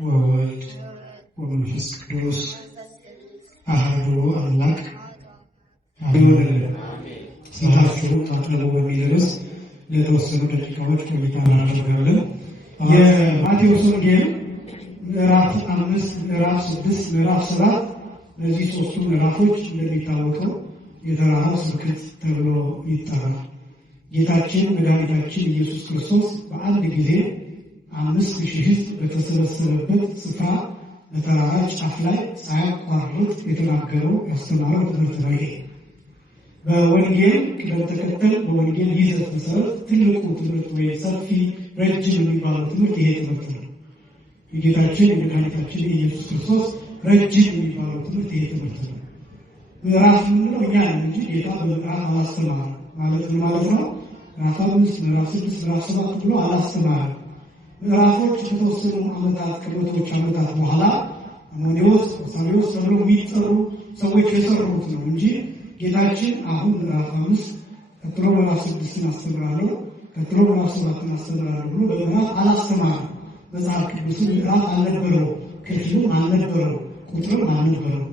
ወወልድ ወመንፈስ ቅዱስ አሐዱ አምላክ አሜን። ስላችሁ ታጥሎ በሚል ርዕስ ለተወሰኑ ደቂቃዎች ቆይታ እናደርጋለን። የማቴዎስ ወንጌል ምዕራፍ 5፣ ምዕራፍ 6፣ ምዕራፍ 7 እነዚህ ሶስቱ ምዕራፎች እንደሚታወቀው የተራራው ስብከት ተብሎ ይጠራል። ጌታችን መድኃኒታችን ኢየሱስ ክርስቶስ በአንድ ጊዜ 5,000 ሕዝብ በተሰበሰበበት ስፍራ በተራራ ጫፍ ላይ ሳያቋርጥ የተናገረው ያስተማረው ትምህርት ነው። በወንጌል ቅደም ተከተል በወንጌል ይዘት መሰረት ትልቁ ትምህርት ወይ ሰፊ ረጅም የሚባለው ትምህርት ይሄ ትምህርት ነው። የጌታችን የመድኃኒታችን የኢየሱስ ክርስቶስ ረጅም የሚባለው ትምህርት ይሄ ትምህርት ነው። ምዕራፍ ምንለው እኛ እንጂ ጌታ በምዕራፍ አላስተማረም ማለት ነው። ምዕራፍ 5፣ ምዕራፍ 6፣ ምዕራፍ 7 ብሎ አላስተማረም። ምዕራፎች ከተወሰኑ ከመቶዎች ዓመታት በኋላ አሞኒዎስ ሳሪዎስ ተብሎ የሚጠሩ ሰዎች የሰሩት ነው እንጂ ጌታችን አሁን ምዕራፍ 5 ቀጥሎ ምዕራፍ 6 አስተምራለሁ ቀጥሎ ምዕራፍ 7 አስተምራለሁ ብሎ በምዕራፍ አላስተማረም። መጽሐፍ ቅዱስ ምዕራፍ አልነበረው፣ ክፍልም አልነበረው፣ ቁጥርም አልነበረው።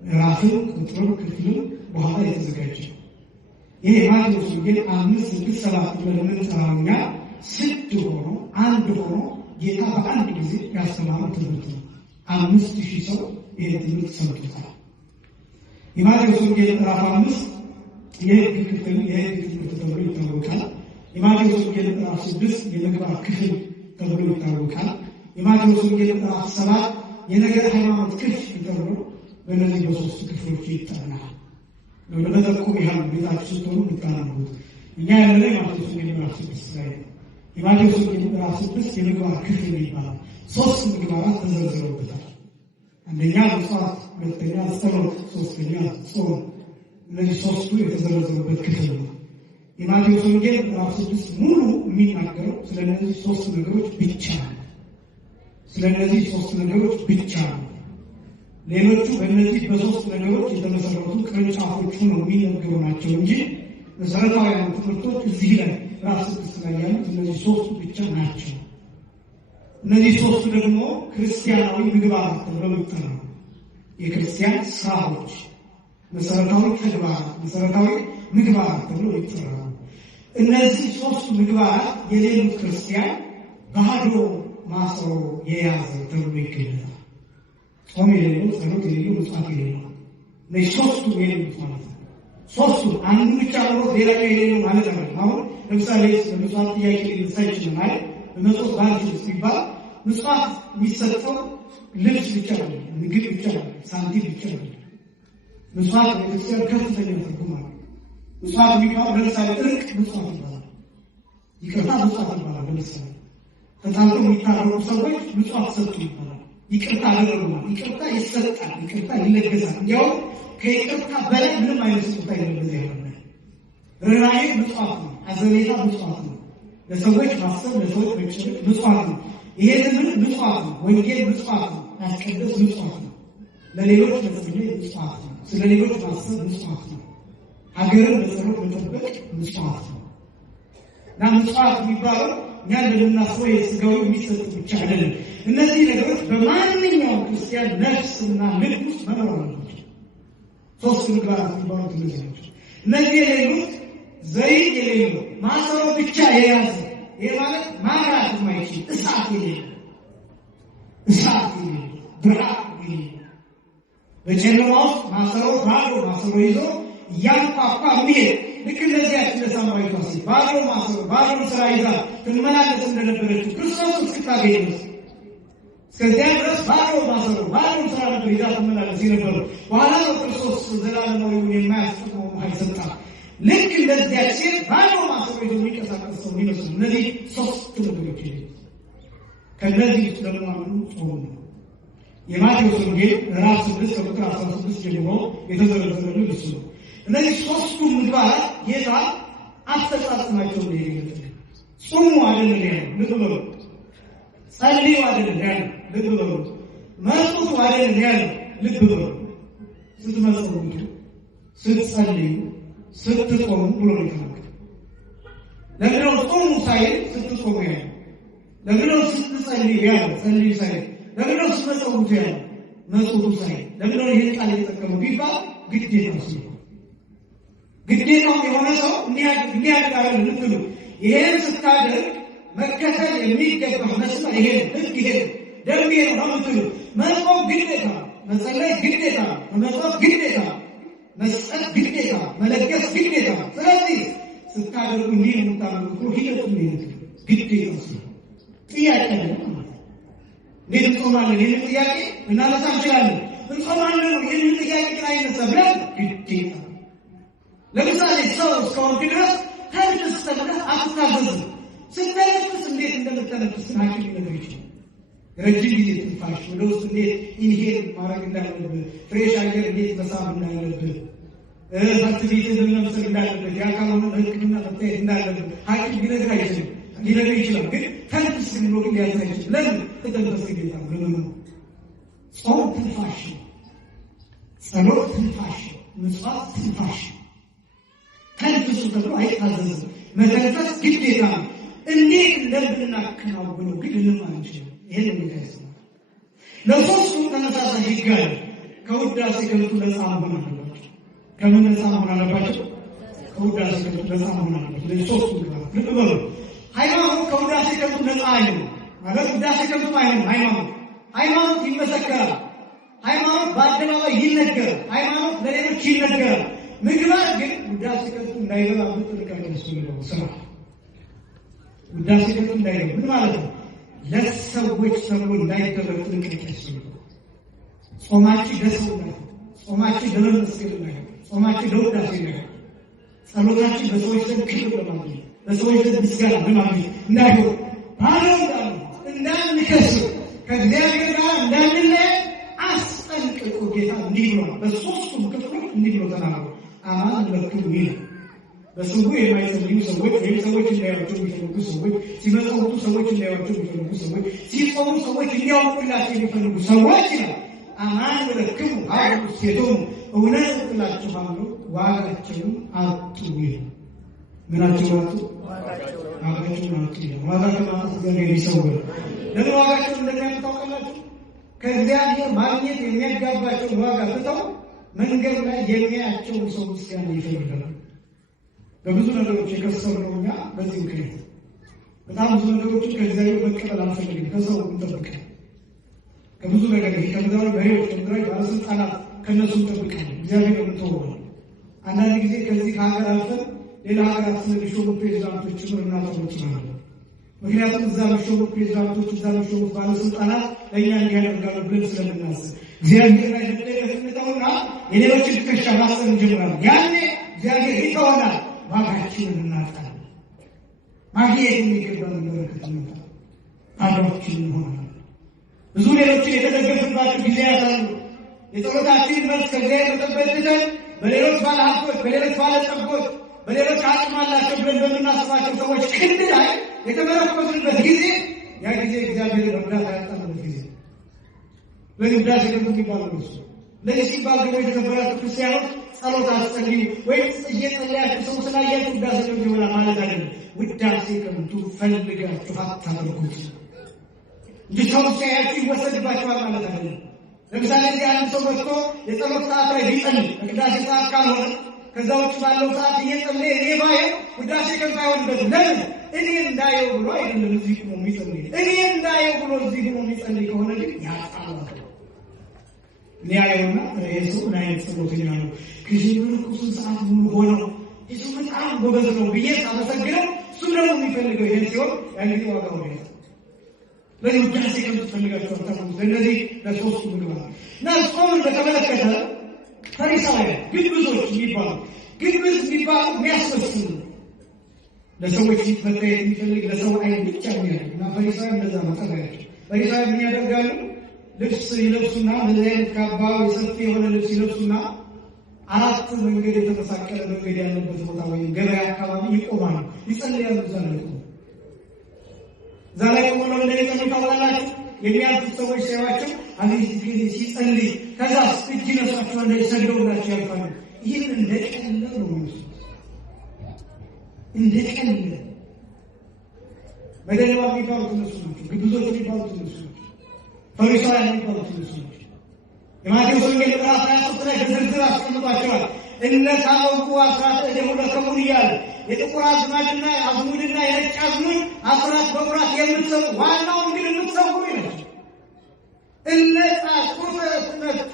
ምዕራፍም ቁጥርም ክፍልም በኋላ የተዘጋጀ ይሄ ማቴዎስ ወንጌል 5፣ 6፣ 7 ብለን የምንጠራው እኛ ስድ ሆኖ አንድ ሆኖ ጌታ በአንድ ጊዜ ያስተማረው ትምህርት ነው። 5,000 ሰው ይህን ትምህርት ሰምቶታል። የማቴዎስ ወንጌል ምዕራፍ 5 የሕግ ክፍል የሕግ ትምህርት ተብሎ ይታወቃል። የማቴዎስ ወንጌል ምዕራፍ 6 የምግባር ክፍል ተብሎ ይታወቃል። የማቴዎስ ወንጌል ምዕራፍ 7 የነገር ሃይማኖት ክፍል ተብሎ በእነዚህ በሶስቱ ክፍሎች ይጠናል። ለመጠቆም ያህል ቤታችሁ ስትሆኑ ብታነቡት እኛ ያለነው የማቴዎስ ወንጌል ምዕራፍ 6 ላይ ነው። የማቴዎስ ወንጌል ምዕራፍ 6 የምግባር ክፍል ይባላል። 3 ምግባራት ተዘርዝረውበታል። አንደኛ ምጽዋት፣ ሁለተኛ ጸሎት፣ ሶስተኛ ጾም። እነዚህ ሶስቱ የተዘረዘሩበት ክፍል ነው። የማቴዎስ ወንጌል ምዕራፍ 6 ሙሉ የሚናገረው ስለነዚህ 3 ነገሮች ብቻ ነው። ስለነዚህ 3 ነገሮች ብቻ ነው። ሌሎቹ በእነዚህ በ3 ነገሮች የተመሰረቱ ቅርንጫፎች ሆነው የሚነገሩ ናቸው እንጂ መሰረታዊያን ትምህርቶች እዚህ ላይ ምዕራፍ 6 ላይ ያሉት እነዚህ 3 ብቻ ናቸው። እነዚህ 3 ደግሞ ክርስቲያናዊ ምግባራት ተብለው ይጠራሉ። የክርስቲያን ስራዎች፣ መሰረታዊ ተግባራት፣ መሰረታዊ ምግባራት ተብለው ይጠራሉ። እነዚህ 3 ምግባራት የሌሉት ክርስቲያን ባዶ ማሰሮ የያዘ ተብሎ ይገለጣል። ጾም የሌለው፣ ጸሎት የሌለው፣ ምጽዋት የሌለው እነዚህ 3ቱ የሌሉት ማለት ነው። 3ቱ አንዱ ብቻ ሆኖ ሌላኛው የሌለው ማለት ነው። አሁን ለምሳሌ ምጽዋት ጥያቄ ሊነሳ ይችላል ማለት በመጽዋት ባንክ ሲባል ምጽዋት የሚሰጠው ልብስ ብቻ ነው፣ ምግብ ብቻ ነው፣ ሳንቲም ብቻ ነው። ምጽዋት ቤተክርስቲያን ከፍተኛ ትርጉም አለው። ምጽዋት የሚባለው ለምሳሌ እርቅ ምጽዋት ይባላል፣ ይቅርታ ምጽዋት ይባላል። ለምሳሌ ተጣልተው የሚታረቁ ሰዎች ምጽዋት ሰጡ ይባላል። ይቅርታ አደረጉ፣ ይቅርታ ይሰጣል፣ ይቅርታ ይለገሳል። እንዲያውም ከይቅርታ በላይ ምንም አይነት ስጦታ የለም። በዚህ ያለ ርኅራኄ ምጽዋት ነው፣ አዘኔታ ምጽዋት ነው፣ ለሰዎች ማሰብ፣ ለሰዎች መጨነቅ ምጽዋት ነው። ይሄ ትምህርት ምጽዋት ነው። ወንጌል ምጽዋት ነው። ማስቀደስ ምጽዋት ነው። ለሌሎች መጸለይ ምጽዋት ነው። ስለ ሌሎች ማሰብ ምጽዋት ነው። ሀገርን በጸሎት መጠበቅ ምጽዋት ነው። እና ምጽዋት የሚባለው እኛ እንደምናስበው የሥጋዊ የሚሰጥ ብቻ አይደለም። እነዚህ ነገሮች በማንኛውም ክርስቲያን ነፍስና ልብ ውስጥ መኖር አለባቸው። 3 ምግባራት የሚባሉት እነዚህ ናቸው። እነዚህ የሌሉት ዘይት የሌለው ማሰሮ ብቻ የያዘ ይህ ማለት ማብራት የማይችል እሳት የሌለው ብርሃን የሌለው በጨለማ ውስጥ ማሰሮ ባዶ ማሰሮ ይዞ እያንኳኳ የሚሄድ ልክ እንደዚያ ለሳምራዊቷ ሴት ባዶ ማሰሮ ባዶ ስራ ይዛ ትመላለስ እንደነበረችው ክርስቶስ እስክታገኝ ድረስ እስከዚያ ድረስ ባዶ ማሰሮ ባዶ ስራ ነበር ይዛ ትመላለስ የነበረው። በኋላ ነው ክርስቶስ ዘላለማዊውን የማያስጠቅመው ኃይል ሰጣት። ልክ እንደዚያ ሴት ባዶ ማሰሮ ይዞ የሚንቀሳቀስ ሰው የሚመስሉ እነዚህ 3 ነገሮች ከእነዚህ ውስጥ ደግሞ አንዱ ጾም ነው። የማቴዎስ ወንጌል ምዕራፍ 6 ቁጥር 16 ጀምሮ የተዘረዘረልን እሱ ነው። እነዚህ 3ቱ ምግባራት ጌታ አፈጻጸማቸው ነው የሚገልጽ። ጾሙ አይደለም ያለው፣ ልብ በሉ። ጸልዩ አይደለም ያለው፣ ልብ በሉ። መጽውቱ አይደለም ያለው፣ ልብ በሉ። ስትመጽውቱ፣ ስትጸልዩ፣ ስትጾሙ ብሎ ነው የተናገረው። ለምንድነው ጾሙ ሳይል ስትጾሙ ያለው? ለምንድነው ስትጸልይ ያለው ጸልይ ሳይ ለምንድነው ስትመጽውት ያለው መጽውቱ ሳይ ለምንድነው ይሄን ቃል የተጠቀመው ቢባል ግዴታው ሲሆን ግዴታው የሆነ ሰው እንዲያደርጋል ልትሉ ይሄን ስታደርግ መከተል የሚገባው መስመር ይሄ ህግ ይሄ ደንብ ነው ምትሉ መጾም ግዴታ መጸለይ ግዴታ መጾም ግዴታ መስጠት ግዴታ መለገስ ግዴታ ስለዚህ ስታደርጉ እንዲህ ነው ታደርጉ ሂደቱ ነው ግዴታ ሲሆን ጥያቄ ነው እንዴት እንጾማለን ይህን ጥያቄ እናነሳ እንችላለን እንጾማለን ይህን ጥያቄ ላይ ነሰብለን ግዴታ ለምሳሌ ሰው እስካሁን ድረስ ተንፍስ ተብለህ አትታዘዝ ስትተነፍስ እንዴት እንደምትተነፍስ ሐኪም ሊነግርህ ይችላል ረጅም ጊዜ ትንፋሽ ወደ ውስጥ እንዴት ኢንሄል ማድረግ እንዳለብህ ፍሬሽ አየር እንዴት መሳብ እንዳለብህ ፈትቤት መምሰል እንዳለብህ የአካባቢ ሕክምና መታየት እንዳለብህ ሐኪም ሊነግርህ ይችላል ግን ተንፍስ ብሎ ግን ሊያዝህ አይችልም ለምን ተተንፈስ ግዴታ ነው ጾም ትንፋሽ ጸሎት ትንፋሽ ምጽዋት ትንፋሽ ተንፍሱ ተብሎ አይታዘዝም መተንፈስ ግዴታ ነው እንዴት እንደምናከናውነው ግን እንማንችል ይሄን ነው ለሶስቱ ተመሳሳይ ይጋል ከውዳሴ ከንቱ ነፃ መሆን አለባቸው ከምን ነፃ መሆን አለባቸው ከውዳሴ ከንቱ ነፃ መሆን አለባቸው ለሶስቱ ልብ በሉ ሃይማኖት ከውዳሴ ከንቱ ነፃ አይደለም ማለት ውዳሴ ከንቱ አይደለም ሃይማኖት ይመሰከራል ሃይማኖት በአደባባይ ይነገራል ሃይማኖት ለሌሎች ይነገራል ምግባር ግን ውዳሴ ከንቱ እንዳይገባበት ጥንቃቄ ያስፈልጋል ስራ ውዳሴ ከንቱ እንዳይገባ ምን ማለት ነው ለሰዎች ተብሎ እንዳይደረግ ጥንቃቄ ያስፈልጋል ጾማችን ለሰው ነው ጾማችን ለመመስገን ነው ጾማችን ለውዳሴ ነው ጸሎታችን በሰዎች ዘንድ ክብር ለማግኘት በሰዎች ዘንድ ምስጋና ለማግኘት እንዳይሆን ባለው እንዳንከስር ከእግዚአብሔር ጋር እንዳንለይ አስጠንቅቆ ጌታ እንዲህ ብሏል በሶስቱም ክፍሎች እንዲህ ብሎ ተናግሯል አማን ለክሙ ይላል በስሙ የማይጸልዩ ሰዎች ወይም ሰዎች እንዳያዩቸው የሚፈልጉ ሰዎች ሲመጸውቱ ሰዎች እንዳያዩቸው የሚፈልጉ ሰዎች ሲጾሙ ሰዎች እንዲያውቁላቸው የሚፈልጉ ሰዎች ይላል አማን ለክሙ አሉ ሴቶም እውነት እላችኋለሁ ዋጋቸውን አጡ ይላል ምናቸው አጡ ዋጋቸውን አጡ ይላል ዋጋ ከማጣት እግዚአብሔር ይሰውር ለምን ዋጋቸውን እንደሚያጡ ታውቃላችሁ ከእግዚአብሔር ማግኘት የሚያጋባቸው ዋጋ ትተው መንገድ ላይ የሚያያቸው ሰው ምስጋና ይፈልጋሉ በብዙ ነገሮች የከሰሩነው እኛ በዚህ ምክንያት በጣም ብዙ ነገሮችን ከእግዚአብሔር መቀበል አንፈልግም ከሰው እንጠብቃለን ከብዙ ነገር ከምድራዊ መሪዎች ከምድራዊ ባለስልጣናት ከእነሱ እንጠብቃለን እግዚአብሔር የምትወው አንዳንድ ጊዜ ከዚህ ከሀገር አልፈን ሌላ ሀገራት ስለሚሾሙ ፕሬዚዳንቶች ጭምር እናጠሩ ይችላሉ ምክንያቱም እዛ የሚሾሙ ፕሬዚዳንቶች እዛ የሚሾሙ ባለስልጣናት ለእኛ እንዲያደርጋሉ ብለን ስለምናስብ እግዚአብሔር ላይ እንደተነውና የሌሎችን ትከሻ ማሰብ እንጀምራለን ያኔ እግዚአብሔር ይተወናል ዋጋችንን እናጣለን ማግኘት የሚገባን በረከት እናጣለን ባዶችን እንሆናለን ብዙ ሌሎችን የተደገፍንባቸው ጊዜያት አሉ የጸሎታችን መልስ ከእግዚአብሔር መጠበቅ ትተን በሌሎች ባለሀብቶች በሌሎች ባለጸጎች በሌሎች አቅም አላቸው ብለን በምናስባቸው ሰዎች ክንድ ላይ የተመረኮዝንበት ጊዜ ያ ጊዜ እግዚአብሔር እርዳታ ያጣንበት ጊዜ በውዳሴ ከንቱ የሚባለው ነው ለዚህ ሲባል ደግሞ የተከበራችሁ ክርስቲያኖች ጸሎት አትጸልዩ ወይም እየጸለያችሁ ሰው ስላያችሁ ውዳሴ ከንቱ ይሆናል ማለት አይደለም ውዳሴ ከንቱ ፈልጋችሁ አታደርጉት እንጂ ሰው ሲያያችሁ ይወሰድባችኋል ማለት አይደለም ለምሳሌ እዚህ አንድ ሰው መጥቶ የጸሎት ሰዓት ላይ ቢጸልይ ውዳሴ ሰዓት ካልሆነ ከዛ ውጭ ባለው ሰዓት እየጸለየ እኔ ባየው ውዳሴ ከንቱ አይሆንበትም ለምን እኔ እንዳየው ብሎ አይደለም እዚህ ቆሞ የሚጸልይ እኔ እንዳየው ብሎ እዚህ ቆሞ የሚጸልይ ከሆነ ግን ያጣላል ሊያየውና የሰው ላይ ጸሎተኛ ነው ከጅምሩ ቁስል ሰዓት ሙሉ ሆነው የሰው በጣም ጎበዝ ነው ብዬ ሳመሰግነው እሱ ደግሞ የሚፈልገው ይሄን ሲሆን ያንጊዜ ዋጋው ነው ለውዳሴ ከንቱ ፈልጋችሁ አታውቁም ስለዚህ ለሶስቱ ምግባር እና ጾምን በተመለከተ ፈሪሳውያን ግብዞች የሚባሉ የሚያስመስሉ ለሰዎች መታየት የሚፈልግ ለሰው አይን ብቻ የሚያደርግ እና ፈሪሳውያን እንደዛ መጠሪያቸው ፈሪሳውያን ምን ያደርጋሉ ልብስ ይለብሱና እንደዚህ አይነት ካባ ሰፊ የሆነ ልብስ ይለብሱና አራት መንገድ የተመሳቀለ መንገድ ያለበት ቦታ ወይም ገበያ አካባቢ ይቆማሉ ይጸልያሉ እዛ ላይ ቆመው እንደሚጸልዩ ታውቃላችሁ የሚያልፉ ሰዎች ሲያዩአቸው አቤት ጊዜ ሲጸልይ ከዛ እጅ ነሳቸው እንደሰግደውላቸው ያልፋሉ ይህን እንደቀለለ ነው እንደቀለለ በደለዋ የሚባሉት እነሱ ናቸው ግብዞች የሚባሉት እነሱ ናቸው። ፈሪሳውያን የሚባሉት እነሱ ናቸው። የማቴዎስ ወንጌል ምዕራፍ 23 ላይ በዝርዝር አስቀምጧቸዋል። እነ ታወቁ አስራት ደሙ ለከሙን እያለ የጥቁር አዝማድና አዝሙድና የነጭ አዝሙድ አስራት በኩራት የምትሰጡ ዋናውን ግን የምትሰሩ ይላል። እነ ጫጩት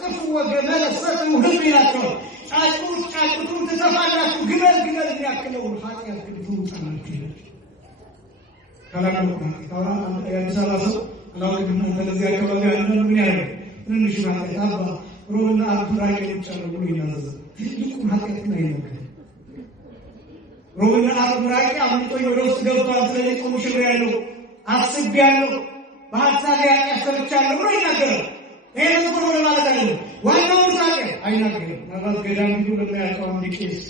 ጥፉ ወገመል ሰጡ ህዝብ ይላቸዋል። ጫጩቱን ትተፋላችሁ፣ ግመል የሚያክለውን ኃጢአት ግን ትውጣላችሁ ይላል። ካላቀቁና የአዲስ አበባ ሰው አላውቅም። በዚህ አካባቢ አንዳንዱ ምን ያደርጋል? ትንሽ ኃጢአት አባ ሮብና ዓርብ ራቅ ይቻላል ብሎ ይናዘዛል። ትልቁን ኃጢአትን አይነገርም። ሮብና ዓርብ ራቅ አምልጦኝ ወደ ውስጥ ገብቷል። ስለዚህ ጾሙ ሽር ያለው አስቤያለሁ፣ በሀሳቤ ኃጢአት ሰርቻለሁ ብሎ ይናገራል። ይሄ ነው ሆነ ማለት አይደለም። ዋናውን ሳቀ አይናገርም። ምናልባት ገዳም ሂዱ ለሚያውቀው አንድ ቄስ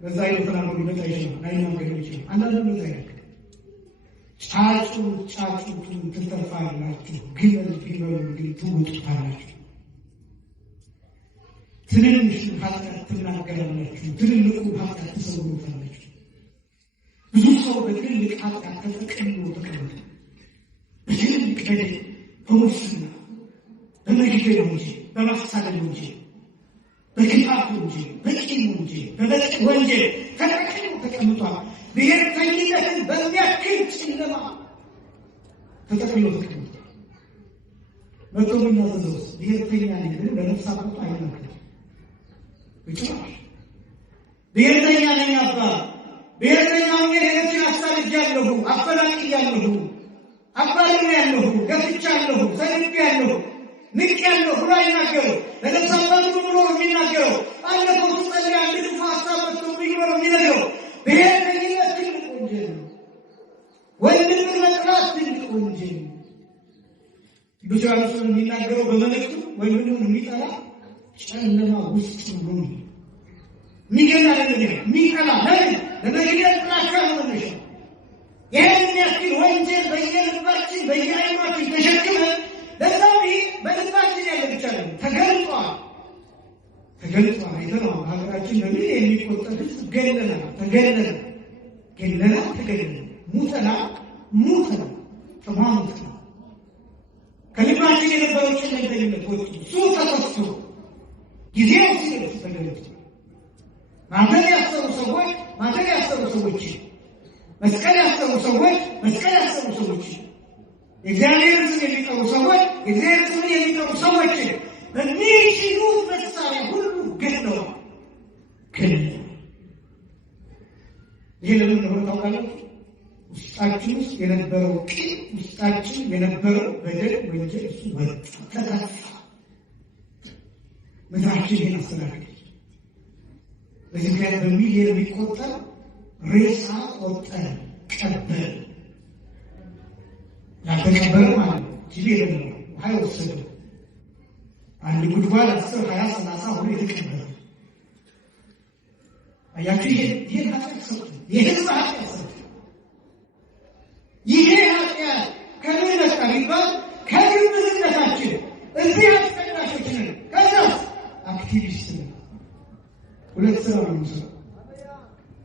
በዛ ይተናገሩ ሊመጣ ይችላል። አይናገርም ይችላል። አንዳንዱ ነው አይናገርም። ጫጩቱን ትተፋላችሁ፣ ግመሉን ግን ትውጡታላችሁ። ትንንሽ ኃጢአት ትናገራላችሁ፣ ትልልቁ ኃጢአት ትሰውሩታላችሁ። ብዙ ሰው በትልልቅ ኃጢአት ተጠቅልሎ ተቀምጧል። በትልልቅ በደል፣ በሙስና፣ በመግደል ነው እንጂ በማሳደድ ነው እንጂ በክፋት ነው እንጂ በቂም ነው እንጂ በበቀል ወንጀል ተጠቅልሎ ተቀምጧል። ብሔርተኝነትን በሚያክል ጨለማ ተጠቅልሎ ተቀምጧል። መጥቶ የሚናዘዘውስ ብሔርተኛ ነኝ ብሎ ለነፍስ አባቱ አይናገርም። ይችላል ብሔርተኛ ነኝ አባ ብሔርተኛ ሆኜ ሌሎችን አሳድጃለሁ፣ አፈናቅያለሁ፣ አባርሬያለሁ፣ ገፍቻለሁ፣ ሰድቤያለሁ፣ ንቄያለሁ ብሎ አይናገረው። ለነፍስ አባቱ ብሎ የሚናገረው አለፈው ጸልያ አንድ ክፉ ሀሳብ መጥቶብኝ ብሎ የሚነግረው ብሔርተኝነት ትልቅ ወንጀል ነው። ወንድምን መጥላት ትልቅ ወንጀል ነው። ቅዱስ ዮሐንስ የሚናገረው በመልእክቱ ወንድሙን የሚጠላ ጨለማ ውስጥ ነው። ሚገና ለምን ሚጠላ ለመግደል ጥላቻ ነው መነሻ። ይህን ያክል ወንጀል በየልባችን በየአይማችን ተሸክመን ለዛም ይህ በልባችን ያለ ብቻ ነው። ተገልጧል አይተነዋል። ሀገራችን በሚል የሚቆጠር ህዝብ ገለናል፣ ተገለናል፣ ሙተናል፣ ተሟሙተናል። ከልባችን የነበረው ጨለምተኝነት ወጥቶ እሱ ተከፍቶ ጊዜው ሲደርስ ተገልጦ ማተብ ያሰሩ ሰዎች መስቀል ያሰሩ ሰዎች የእግዚአብሔርን ስም የሚጠሩ ሰዎች በሚችሉት መሳሪያ ሁሉ ገድለዋል። ይህ ለምን እንደሆነ ታውቃላችሁ? ውስጣችን ውስጥ የነበረው ቂም፣ ውስጣችን የነበረው በደል፣ ወንጀል እሱ ወጣ፣ ተከፋ። ምድራችን ይህን አስተናገደች። በዚህ ምክንያት በሚሊዮን የሚቆጠር ሬሳ ቆጠረ፣ ቀበረ። ያልተቀበረ ማለት ነው ጅብ የለም ውሃ የወሰደው አንድ ጉድጓድ 10፣ 20፣ 30 ሆኖ የተቀበረ። አያችሁ፣ ይሄን ኃጢአት ሰጡ። የህዝብ ኃጢአት ሰጡ። ይሄ ኃጢአት ከምን መጣ ቢባል ከግብዝነታችን እዚህ አስቀዳሾች ነን። ከዛስ አክቲቪስት ነን። ሁለት ስራ ነው የምንሰራው።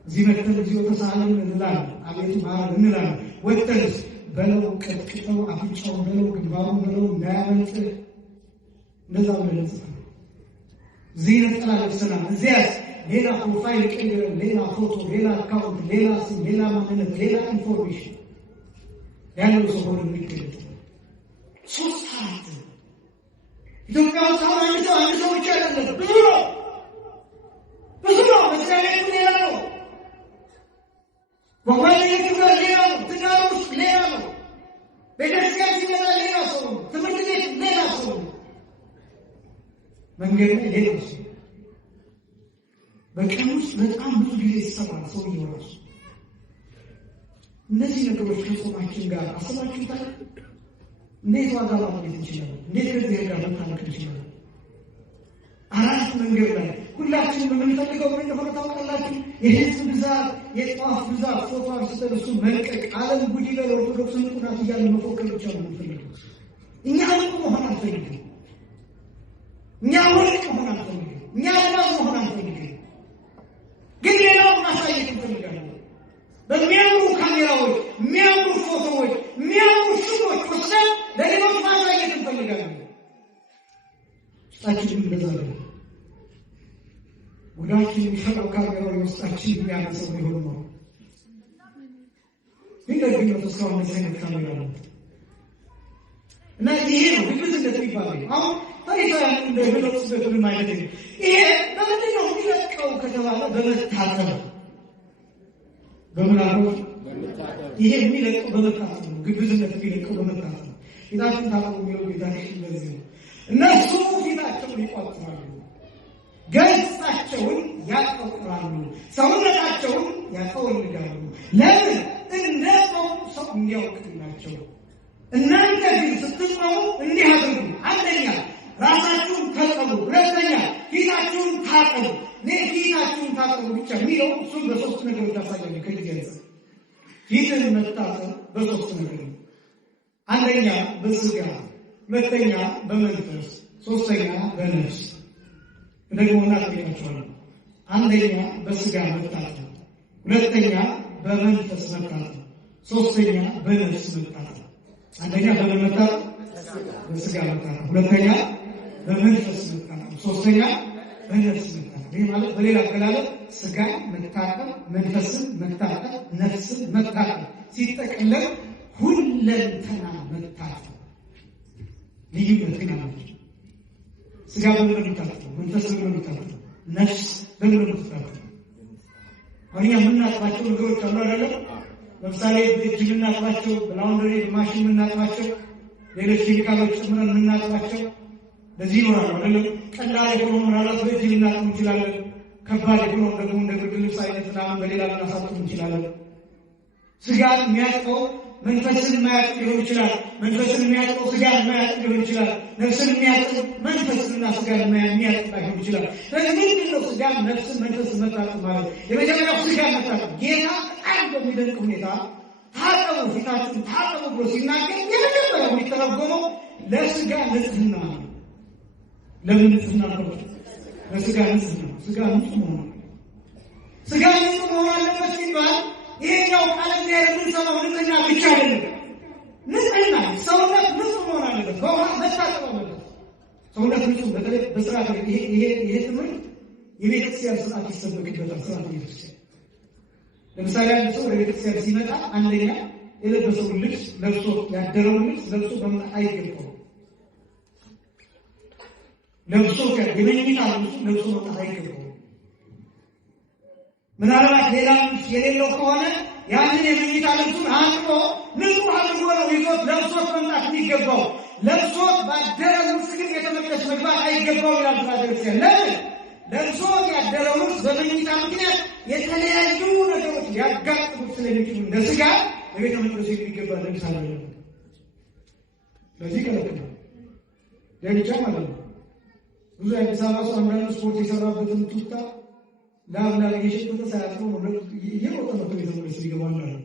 እዚህ መጥተን እዚህ ተሳለን እንላለን፣ አቤቱ ማረን እንላለን። ወጥተንስ በለው ቀጥቅጠው አፍንጫውን በለው ግንባሩን በለው እንዳያመልጥ እንደዛ ብለን ጽፈናል። እዚህ ነጠላ ለብሰናል። እዚያስ ሌላ ፕሮፋይል ቀይረን፣ ሌላ ፎቶ፣ ሌላ አካውንት፣ ሌላ ስም፣ ሌላ ማንነት፣ ሌላ ኢንፎርሜሽን ያለው ሰው ሆኖ የሚገለጥ 3 ኢትዮጵያ ውስጥ አሁን አንድ ሰው ብቻ አይደለም፣ ብዙ ነው። መስሪያ ቤቱ ሌላ ነው፣ በጓደኞቹ ጋር ሌላ ነው፣ ትዳር ውስጥ ሌላ ነው፣ ቤተክርስቲያን ሲመጣ ሌላ ሰው ነው፣ ትምህርት ቤት ሌላ ሰው ነው፣ መንገድ ላይ ሌላ ሰው። በቀን ውስጥ በጣም ብዙ ጊዜ ይሰራል ሰው ይወራል። እነዚህ ነገሮች ከጾማችን ጋር አስባችሁታል? እንዴት ዋጋ ማግኘት እንችላለን? እንዴት ከዚህ ጋር መታረቅ እንችላለን? 4 መንገድ ላይ ሁላችንም የምንፈልገው ምን እንደሆነ ታውቃላችሁ? የህዝብ ብዛት፣ የጧፍ ብዛት፣ ፎቶ አንስተን እሱ መልቀቅ፣ ዓለም ጉድ ይበል፣ ኦርቶዶክስ ንቁ ናት እያለ መፎከር ብቻ ነው የምንፈልገው። እኛ ንቁ መሆን አንፈልግም። እኛ ወርቅ መሆን አንፈልግም። እኛ አልማዝ መሆን አንፈልግም። ግን ሌላውን ማሳየት እንፈልጋለን። በሚያምሩ ካሜራዎች የሚያምሩ ፎቶዎች፣ የሚያምሩ ሽቶች ወስደን ለሌሎች ማሳየት እንፈልጋለን። ውስጣችን እንደዛለን። ወዳችን የሚፈራው ካሜራው የውስጣችን የሚያነሰው ቢሆን ነው። ግን እስካሁን መሰረት ካሜራ ነው እና ይሄ ነው ግብዝነት የሚባለው። አሁን ፈሪሳውያን እንደገለጹበት ምን ማለት ነው? ይሄ በምንድን ነው የሚለቀው ከተባለ በመታጠብ በምን አለው? ይሄ የሚለቀው በመታጠብ ነው። ግብዝነት የሚለቀው በመታጠብ ነው። ፊታችን ታጠቡ የሚለው ጌታችን በዚህ ነው። እነሱ ፊታቸውን ይቆጥራሉ፣ ገጽታቸውን ያጠቁራሉ፣ ሰውነታቸውን ያጠወልጋሉ። ለምን? እንደ ሰው እንዲያውቅላቸው። እናንተ ግን ስትጾሙ እንዲህ አድርጉ። አንደኛ ራሳችሁን ታጠቡ፣ ሁለተኛ ፊታችሁን ታጠቡ። ፊታችሁን ታጠቡ ብቻ የሚለው እሱን በሶስት ነገሮች ታሳያለህ። ከዚህ አንፃር ፊትን መታጠብ በሶስት ነገር ነው። አንደኛ በስጋ፣ ሁለተኛ በመንፈስ፣ ሶስተኛ በነፍስ። ደግሞ እናጠይቃቸዋለን። አንደኛ በስጋ መታጠብ፣ ሁለተኛ በመንፈስ መታጠብ፣ ሶስተኛ በነፍስ መታጠብ። አንደኛ በመታጠብ በስጋ መታጠብ፣ ሁለተኛ በመንፈስ መታጠብ፣ ሶስተኛ በነፍስ መታጠብ። ይህ ማለት በሌላ አገላለጽ ስጋ መታጠብ፣ መንፈስን መታጠብ፣ ነፍስን መታጠብ ሲጠቅለል ሁለንተና መታጠብ። ልዩነት ግን አለ። ስጋ በምን መታጠብ፣ መንፈስ በምን መታጠብ፣ ነፍስ በምን መታጠብ። አሁን የምናጥባቸው ነገሮች አሉ አይደለም? ለምሳሌ በእጅ የምናጥባቸው፣ በላውንደሪ በማሽን የምናጥባቸው፣ ሌሎች ኬሚካሎች ጨምረን የምናጥባቸው ለዚህ ይኖራሉ አይደለም? ቀላል የሆነው ምናልባት በእጅ ልናጥብ እንችላለን። ከባድ የሆነው ደግሞ እንደ ብርድ ልብስ አይነት ምናምን በሌላ ልናሳጥብ እንችላለን። ስጋን የሚያጥበው መንፈስን የማያጥብ ሊሆን ይችላል። መንፈስን የሚያጥበው ስጋን የማያጥብ ሊሆን ይችላል። ነፍስን የሚያጥብ መንፈስንና ስጋን የሚያጥብ ላይሆን ይችላል። ስለዚህ ምንድን ነው ስጋን፣ ነፍስን፣ መንፈስን መታጠብ ማለት? የመጀመሪያው ስጋን መታጠብ። ጌታ በጣም በሚደንቅ ሁኔታ ታጠቡ፣ ፊታችሁን ታጠቡ ብሎ ሲናገር የመጀመሪያው የሚተረጎመው ለስጋ ንጽህና ነው። ለምን ንጽህና ነው? ለስጋ ንጽህና። ስጋ ንጹህ መሆን ስጋ ንጹህ መሆን አለበት ሲባል ይሄኛው ቃል እግዚአብሔር የምንሰማው ንጽህና ብቻ አይደለም። ንጽህና ሰውነት ንጹህ መሆን አለበት፣ በውሃ መታጠብ አለበት። ሰውነት ንጹህ በተለይ በስርዓት ይሄ ትምህርት የቤተክርስቲያን ስርዓት ይሰበክበታል። ስርዓት ቤተክርስቲያን ለምሳሌ አንድ ሰው ወደ ቤተክርስቲያን ሲመጣ አንደኛ የለበሰውን ልብስ ለብሶ ያደረውን ልብስ ለብሶ መምጣት አይገባውም። ለብሶ የመኝታ ልብሱ ለብሶ መምጣት አይገባውም። ምናልባት ሌላ ልብስ የሌለው ከሆነ ያንን የመኝታ ልብሱን አጥቦ ንጹህ አድርጎ ነው ይዞት ለብሶት መምጣት የሚገባው። ለብሶት ባደረ ልብስ ግን ቤተ መቅደስ መግባት አይገባው ይላል ቤተክርስቲያን። ለምን? ለብሶት ያደረው ልብስ በመኝታ ምክንያት የተለያዩ ነገሮች ሊያጋጥሙት ስለሚችሉ እንደ ስጋ ለቤተ መቅደስ የሚገባ ልብስ አለ። ለዚህ ከለክላል። ለብቻ ማለት ነው። ብዙ አዲስ አበባ ሰው አንዳንድ ስፖርት የሰራበትን ቱታ ላብላ የሸጠተ ሳያጥሩ ነው እየሮጠ ነው ቤተ መቅደስ ይገባል ማለት ነው።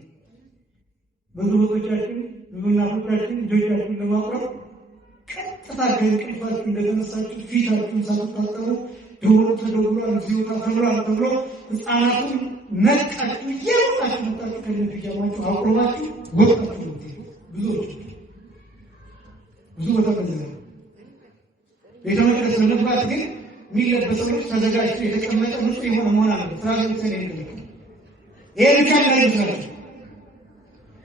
ብዙ ወጣቶቻችን እናቶቻችን ልጆቻችን ለማቁረብ ቀጥታ ከእንቅልፋችሁ እንደተነሳችሁ ፊታችሁን ሳትታጠቡ ደውሎ ተደውሏል እዚሁታ ተብሏል ተብሎ ህፃናቱን ነቃችሁ እየሮጣችሁ መጣችሁ ከነፊጃማችሁ አቁርባችሁ ወጣችሁ ብዙዎች ብዙ ቦታ በዛ ቤተ መቅደስ ለመግባት ግን የሚለበሰው ልብስ ተዘጋጅቶ የተቀመጠ ንጹህ የሆነ መሆን አለበት። ትራንስፖርት ነው። ይሄ ብቻ እንዳይመስላችሁ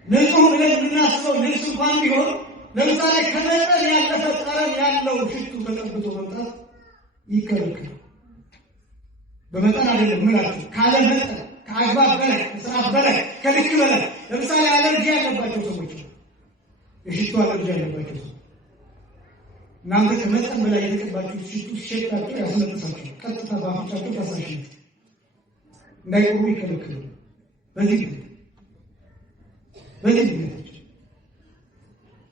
ንጹህ ብለን የምናስበው ልብስ እንኳን ቢሆን ለምሳሌ ከመጠን ያለፈ ጠረን ያለው ሽቱ ተቀብቶ መምጣት ይከለከላል። በመጠን አይደለም ምላችሁ፣ ካለ መጠን፣ ከአግባብ በላይ፣ ከስርዓት በላይ፣ ከልክ በላይ። ለምሳሌ አለርጂ ያለባቸው ሰዎች፣ የሽቱ አለርጂ ያለባቸው ሰዎች እናንተ ከመጠን በላይ የተቀባችሁ ሽቱ ሲሸታችሁ ያስነጥሳችሁ፣ ቀጥታ በአፍንጫችሁ ታሳሽ እንዳይቆሙ ይከለክላል። በዚህ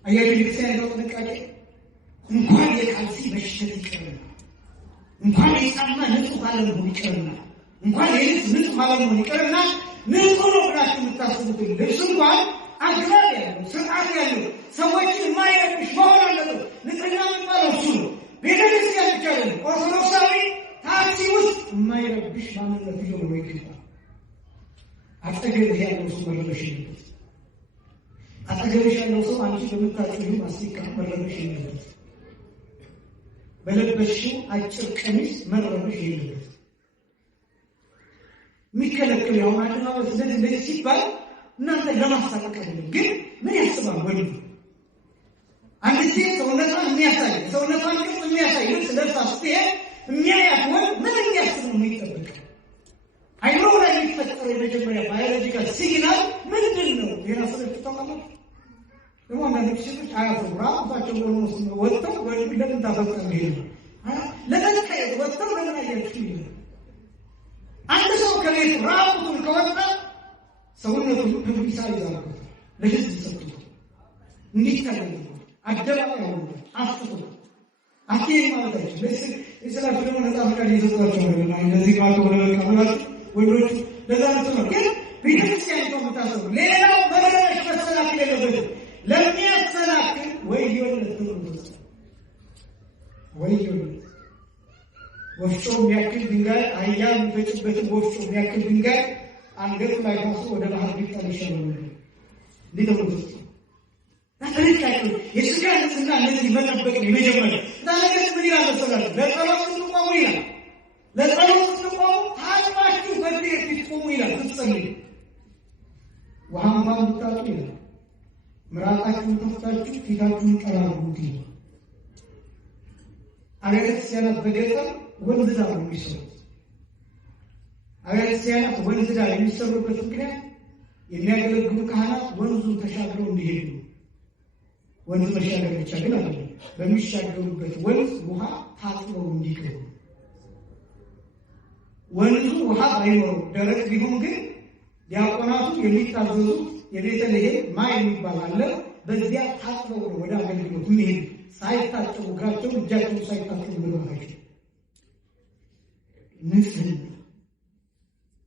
አያችሁ ቤተክርስቲያን ያለው ጥንቃቄ እንኳን የካልሲ መሸት ይቀርና እንኳን የጫማ ንጹህ አለመሆን ይቀርና እንኳን የልብስ ንጹህ አለመሆን ይቀርና ንጹህ ነው ብላችሁ የምታስቡት ልብስ እንኳን አግባብ ያለው ስርዓት ያለው ሰዎችን የማይረብሽ መሆን አለበት። ንጽህና የሚባለው እሱ ነው። ቤተክርስቲያን ብቻ አይደለም፣ ኦርቶዶክሳዊ ታክሲ ውስጥ የማይረብሽ ማንነት ይዞ ነው ይገባል። አጠገብህ ያለው እሱ መረበሽ የለበት። አጠገብሽ ያለው ሰው አንቺ በምታጭሉ ማስቲካ መረበሽ የለበት። በለበሽው አጭር ቀሚስ መረበሽ የለበት። የሚከለክል ያው ማንኛው ስለዚህ ሲባል እናንተ ለማሳቀቅ አይደለም። ግን ምን ያስባል ወንድ? አንድ ሴት ሰውነቷን የሚያሳይ ሰውነቷን ቅርጽ የሚያሳይ ልብስ ለብሳ ስትሄድ የሚያያት ወንድ ምን የሚያስብ ነው የሚጠበቀው? አይምሮ ላይ የሚፈጠረው የመጀመሪያ ባዮሎጂካል ሲግናል ምንድን ነው? የራሳችሁ ታውቃላችሁ። ደግሞ አንዳንድ ሴቶች አያፍሩም። ራሳቸው ወጥተው ወንድ ለምን ታፈቅራለህ ይላል። ለመታየት ወጥተው ለምን አያችሁ ይላል። አንድ ሰው ከቤት ራቁቱን ከወጣ ሰውነቱን ፕብሊሳ ይዛል ለህዝብ ሰጥቶ እንዲታየ አደባባይ ያው አፍጥቶ አኬን ማለት አይደለም። ለስላፍ ደግሞ ነፃ ፈቃድ ይዘጣቸው ነው። እንደዚህ ማለት ነው ወንዶች ለዛ ነው። ግን ቤተክርስቲያን ተመታሰሩ ሌላው በረሽ መሰላክ የለበትም። ለሚያሰላክ ወይ ይወለት ወይ ወፍጮ የሚያክል ድንጋይ አህያ የሚፈጭበትን ወፍጮ የሚያክል ድንጋይ አንገቱ ላይ ራሱ ወደ ባህር ቢጣል ይሻላል። ሊተውት ታሪካቸው የስጋ ንጽህና እነዚህ መጠበቅ ነው የመጀመሪያ። ታዲያ ምን ይላል መሰላችሁ? ለጸሎት ስትቆሙ ይላል ለጸሎት ስትቆሙ ታጥባችሁ በእግር ስትቆሙ ይላል ስትጸልዩ ውሃ ብታጡ ይላል ምራቃችሁን ከፍታችሁ ፊታችሁን ጠራርጉት ይላል። አብያተ ክርስቲያናት በገጠር ወንዝ ዳር ነው የሚሰሩት። አብያተ ክርስቲያናት ወንዝ ዳር የሚሰሩበት ምክንያት የሚያገለግሉ ካህናት ወንዙን ተሻግረው እንዲሄዱ። ወንዝ መሻገር ብቻ ግን አይደለም፣ በሚሻገሩበት ወንዝ ውሃ ታጥበው እንዲገቡ። ወንዙ ውሃ ባይኖረው ደረቅ ቢሆን ግን ዲያቆናቱ የሚታዘዙት የቤተልሔም ማይ የሚባል አለ። በዚያ ታጥበው ነው ወደ አገልግሎት የሚሄዱ። ሳይታጠቡ እግራቸው እጃቸው ሳይታጠቡ ብለዋቸው ንጽህና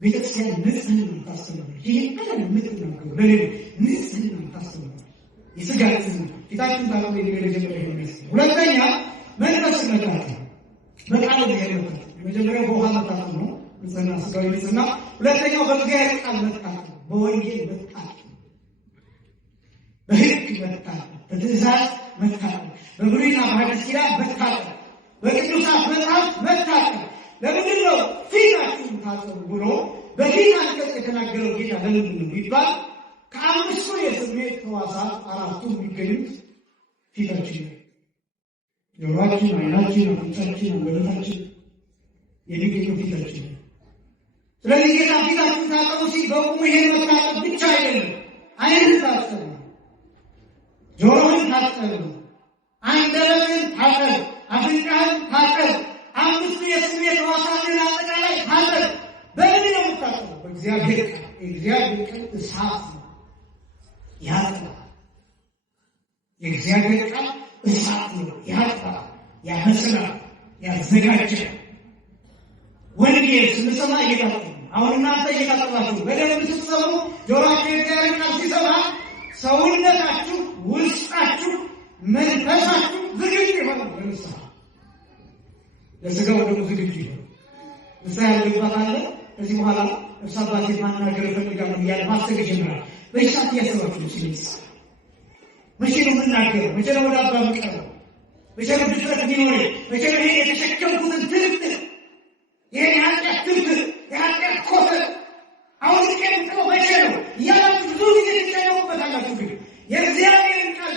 ቤተክርስቲያን ንጽህና ታስተምራለች። ይህን ቀን የምትናገሩ ለሌሎች ንጽህና ታስተምራለች። የስጋ ንጽህና ፊታችን ታጥቦ የመጀመሪያ የሚያስብ። ሁለተኛ መንፈስ መታጠብ በቃል መታጠብ። የመጀመሪያው በውሃ መታጠብ ነው ንጽህና፣ ስጋዊ ንጽህና። ሁለተኛው በእግዚአብሔር ቃል መታጠብ፣ በወንጌል መታጠብ፣ በሕግ መታጠብ፣ በትእዛዝ መታጠብ፣ በብሉይና በሐዲስ ኪዳን መታጠብ፣ በቅዱሳት መጽሐፍት መታጠብ። ለምንድን ነው ፊታችሁን ታጠቡ ብሎ በፊት አንቀጽ የተናገረው ጌታ? ለምንድን ነው ቢባል ከአምስቱ የስሜት ሕዋሳት አራቱ የሚገኙት ፊታችን ነው። ጆሮአችን፣ ዓይናችን፣ አፍንጫችን፣ አንደበታችን የሚገኙት ፊታችን ነው። ስለዚህ ጌታ ፊታችሁን ታጠቡ ሲል በቁሙ ይሄን መታጠብ ብቻ አይደለም። ዓይንን ታጠቡ፣ ጆሮህን ታጠቡ፣ አንደበትን ታጠብ፣ አፍንጫህን ታጠብ፣ አምስቱ የስሜት ሕዋሳትን አጠቃላይ ታጠብ። በምን ነው የምታጠበው? በእግዚአብሔር ቃል። የእግዚአብሔር ቃል እሳት ነው፣ ያጥባል። የእግዚአብሔር ቃል እሳት ነው፣ ያጥባል፣ ያበስላል፣ ያዘጋጃል። ወንጌል ስንሰማ እየታጠቡ አሁን እናንተ እየታጠባችሁ በደንብ ስትሰሙ ጆሮአችሁ የእግዚአብሔር ቃል ሲሰማ ሰውነታችሁ፣ ውስጣችሁ፣ መንፈሳችሁ ዝግጁ ይሆናል። ለንስሐ ለስጋው ደግሞ ዝግጁ ይሆናል። ንስሐ ያልገባት አለ ከዚህ በኋላ ነፍስ አባቴ ማናገር እፈልጋለሁ እያለ ማሰብ ይጀምራል። በሻት እያሰባችሁ ሲልስ መቼ ነው የምናገረው? መቼ ነው ወደ አባ የምቀርበው? መቼ ነው ድፍረት ቢኖር? መቼ ነው ይሄ የተሸከምኩትን ትልቅ ይሄን የኃጢአት ትልቅ የኃጢአት ኮፈር አሁን ቀምጠው መቼ ነው እያላችሁ ብዙ ጊዜ ትጨነቁበታላችሁ። ግን የእግዚአብሔርን ቃል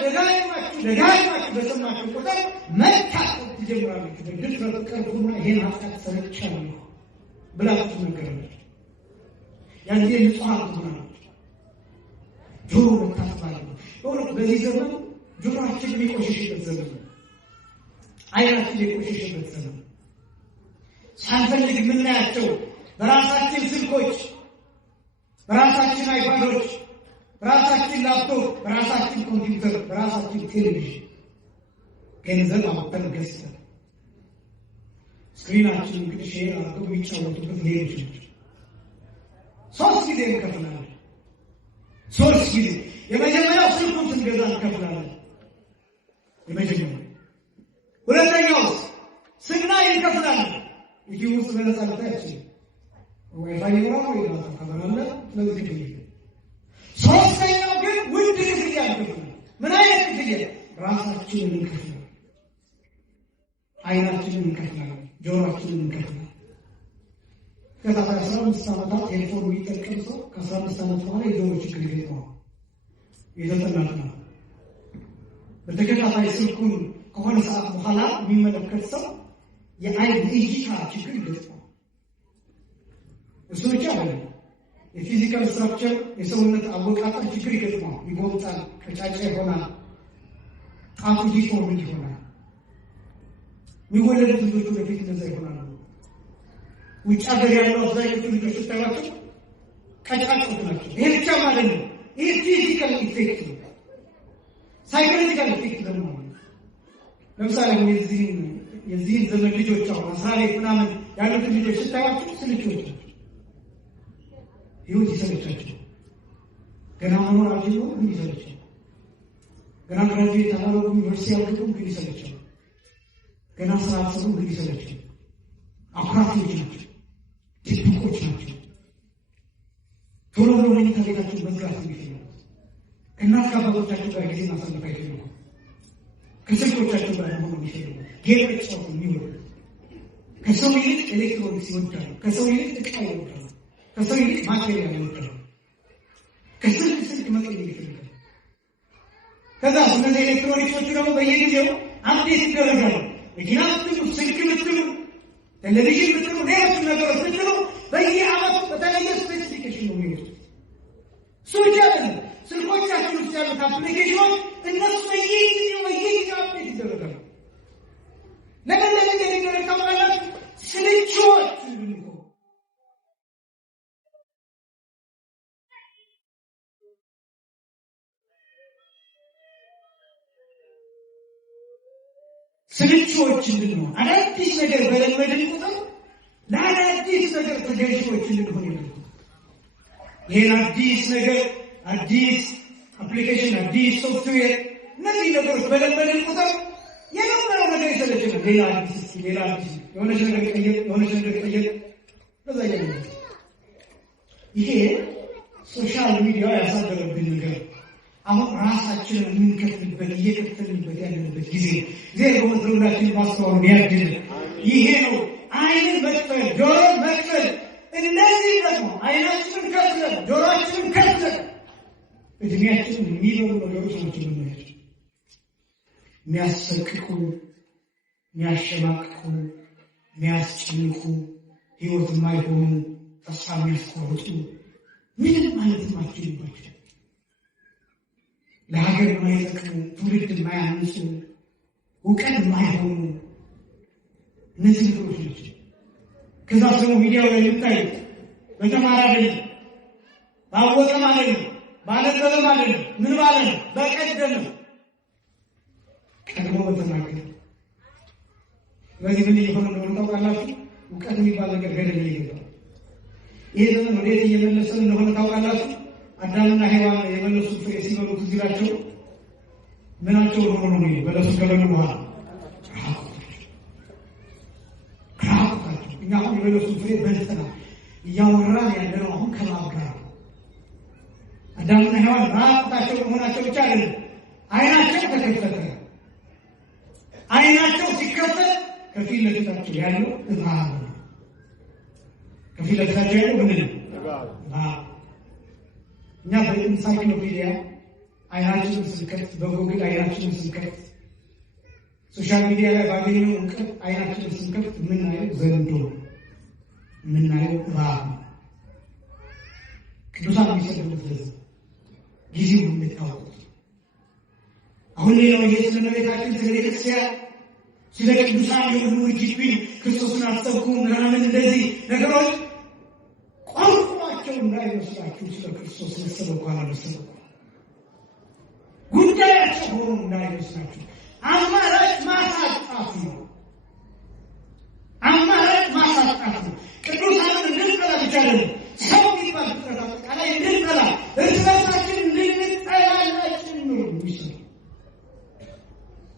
ደጋግማችሁ በሰማችሁ ቁጥር መታጠብ ትጀምራላችሁ። በድፍረት ቀርቡና ይሄን ኃጢአት ሰርቻለሁ ብላችሁ ትነገራላችሁ። ያን ጊዜ ንጹሐን ትሆናላችሁ። ጆሮ መታጠብ አለ። በእውነት በዚህ ዘመን ጆሮአችን የሚቆሽሽበት ዘመን ነው። ዓይናችን የቆሸሸበት ዘመን ነው። ሳንፈልግ የምናያቸው በራሳችን ስልኮች፣ በራሳችን አይፓዶች፣ በራሳችን ላፕቶፕ፣ በራሳችን ኮምፒውተር፣ በራሳችን ቴሌቪዥን ገንዘብ አውጥተን ገዝተን ስክሪናችን እንግዲህ ሼር አድርገው የሚጫወቱበት ሌሎች ናቸው። 3 ጊዜ እንከፍላለን። 3 ጊዜ። የመጀመሪያው ስልኩን ስንገዛ እንከፍላለን። የመጀመሪያው። ሁለተኛው ስናይ እንከፍላለን። ይህ ውስጥ በነፃ ልታይ አይችልም። ዋይፋይ ይኖራል ወይ ዳታ ካበራለ ስለዚህ ሶስተኛው ግን ውድ ክፍያ ነው። እንከፍላለን፣ አይናችንን እንከፍላለን፣ ጆሮአችንን እንከፍላለን። ከ15 ዓመታት ሄድፎን የሚጠቀም ሰው ከ15 ዓመት በኋላ የጆሮ ችግር ይገጥመዋል። የተጠናት ነው። በተከታታይ ስልኩን ከሆነ ሰዓት በኋላ የሚመለከት ሰው የአይን እይታ ችግር ይገጥመዋል። እሱ ብቻ አይደለም፣ የፊዚካል ስትራክቸር የሰውነት አወቃቀር ችግር ይገጥመዋል። ይጎብጣል፣ ቀጫጫ ይሆናል፣ ጣቱ ዲፎርም ይሆናል። የሚወለዱት ልጆች ወደፊት እንደዛ ይሆናሉ። ውጭ ሀገር ያለው አብዛኞቹ ልጆች ስታዩዋቸው ቀጫጮች ናቸው። ይሄ ብቻ ማለት ነው። ይሄ ፊዚካል ኢፌክት ነው። ሳይኮሎጂካል ኢፌክት ደግሞ ለምሳሌ የዚህን ዘመን ልጆች አሁን 12 ምናምን ያሉትን ልጆች ስታዩዋቸው ስልቾች ናቸው። ህይወት ይሰለቻቸው። ገና መኖር አልችሉ ግን ይሰለቻል። ገና ግራጁዌት ተማረው ዩኒቨርሲቲ ያልገቡ ግን ይሰለቻል። ገና ስራ አልሰሩ ግን ይሰለቻል። አኩራፊዎች ናቸው፣ ድብቆች ናቸው። ቶሎ ብሎ መኝታ ቤታቸውን መዝጋት የሚችሉ ከእናት ከአባቶቻቸው ጋር ጊዜ ማሳለፍ አይችሉ፣ ከስልኮቻቸው ጋር መሆኑ የሚችሉ ጌም ጫወቱ የሚወዱ ከሰው ይልቅ ኤሌክትሮኒክስ ይወዳሉ፣ ከሰው ይልቅ እቃ ይወዳሉ፣ ከሰው ይልቅ ማቴሪያል ይወዳሉ፣ ከስልክ መቀየር ይፈልጋሉ። ከዛ እነዚህ ኤሌክትሮኒክሶቹ ደግሞ በየጊዜው አፕዴት ይደረጋሉ። መኪና ብትሉ፣ ስልክ ብትሉ፣ ቴሌቪዥን ብትሉ፣ ሌሎች ነገሮች ብትሉ በየዓመቱ በተለየ ስፔሲፊኬሽን ነው የሚወጡት። እሱ ብቻ አይደለም፣ ስልኮቻችን ውስጥ ያሉት አፕሊኬሽኖች እነሱ በየጊዜው አፕዴት ይደረጋሉ። ለምን እንደሚደረግ ታውቃላችሁ? ስልቾች ስልቾች እንድንሆን አዳዲስ ነገር በለመድን ቁጥር ለአዳዲስ ነገር ተገዥዎች እንድንሆን ይላል። ይህን አዲስ ነገር፣ አዲስ አፕሊኬሽን፣ አዲስ ሶፍትዌር፣ እነዚህ ነገሮች በለመድን ቁጥር የነበረው ነገር ይሰለችናል። ሌላ አዲስ የሆነች ነገር ቀየር በዛ ያለ ይሄ ሶሻል ሚዲያ ያሳደረብን ነገር አሁን ራሳችንን የምንከፍልበት እየከፈልንበት ያለንበት ጊዜ በእውነት ሁላችንን ማስተዋል ያድል። ይሄ ነው አይንን መክፈል፣ ጆሮን መክፈል። እነዚህ ደግሞ አይናችንን ከፍለን ጆሮአችንን ከፍለን እድሜያችንን የሚበሉ ነገሮች ናቸው የምናያቸው። የሚያሰቅቁ፣ የሚያሸማቅቁ፣ የሚያስጨንቁ፣ ህይወት የማይሆኑ፣ ተስፋ የሚያስቆርጡ ምንም ማለት ማችልባቸው ለሀገር የማይጠቅሙ፣ ትውልድ የማያንጹ፣ እውቀት የማይሆኑ እነዚህ ነገሮች ናቸው። ከዛ ደግሞ ሚዲያው ላይ የምታዩት በተማረ አይደለም፣ ባወቀም አይደለም፣ ባለጠበም አይደለም፣ ምን ባለ ነው፣ በቀደም ቀድሞ በተናገረ። በዚህ ምን እየሆነ እንደሆነ ታውቃላችሁ? እውቀት የሚባል ነገር ገደል ይገባል። ይሄ ዘመን ወዴት እየመለሰን እንደሆነ ታውቃላችሁ? አዳምና ሔዋን የበለሱን ፍሬ ሲበሉ ትዝ ይላቸው ምናቸው ሆኖ ነው የሚለው በለሱን ከበሉ በኋላ ራቁታቸው። እኛ አሁን የበለሱን ፍሬ በልተናል። እያወራን ያለነው አሁን ከማን ጋር ነው? አዳምና ሔዋን ራቁታቸው መሆናቸው ብቻ አይደለም፣ አይናቸው ተከፈተ። አይናቸው ሲከፈት ከፊት ለፊታቸው ያለው እባብ ነው። ከፊት ለፊታቸው ያለው ምንድን ነው? እባብ። እኛ በኢንሳይክሎፒዲያ አይናችንን ስንከፍት፣ በጎግል አይናችንን ስንከፍት፣ ሶሻል ሚዲያ ላይ ባገኘው እውቀት አይናችንን ስንከፍት የምናየው ዘንዶ፣ የምናየው እባብ ነው። ቅዱሳን የሚሰግዱት ለዚህ ጊዜው የምታውቁት አሁን ሌላው ይሄ ስለ እመቤታችን፣ ስለ ቤተክርስቲያን፣ ስለ ቅዱሳን የሁሉ እጅግኝ ክርስቶስን አሰብኩ ምናምን እንደዚህ ነገሮች ቋንቋቸው እንዳይመስላችሁ ስለ ክርስቶስ መሰበኩ አላመሰበኩ ጉዳያቸው ሆኖ እንዳይመስላችሁ አማራጭ ማሳጣት ነው። አማራጭ ማሳጣት ነው። ቅዱሳንን እንድንጠላ ብቻ አይደለም፣ ሰው የሚባል ፍጥረት አጠቃላይ እንድንጠላ፣ እርስ በርሳችን እንድንጠላላችን ነው የሚሰሩ።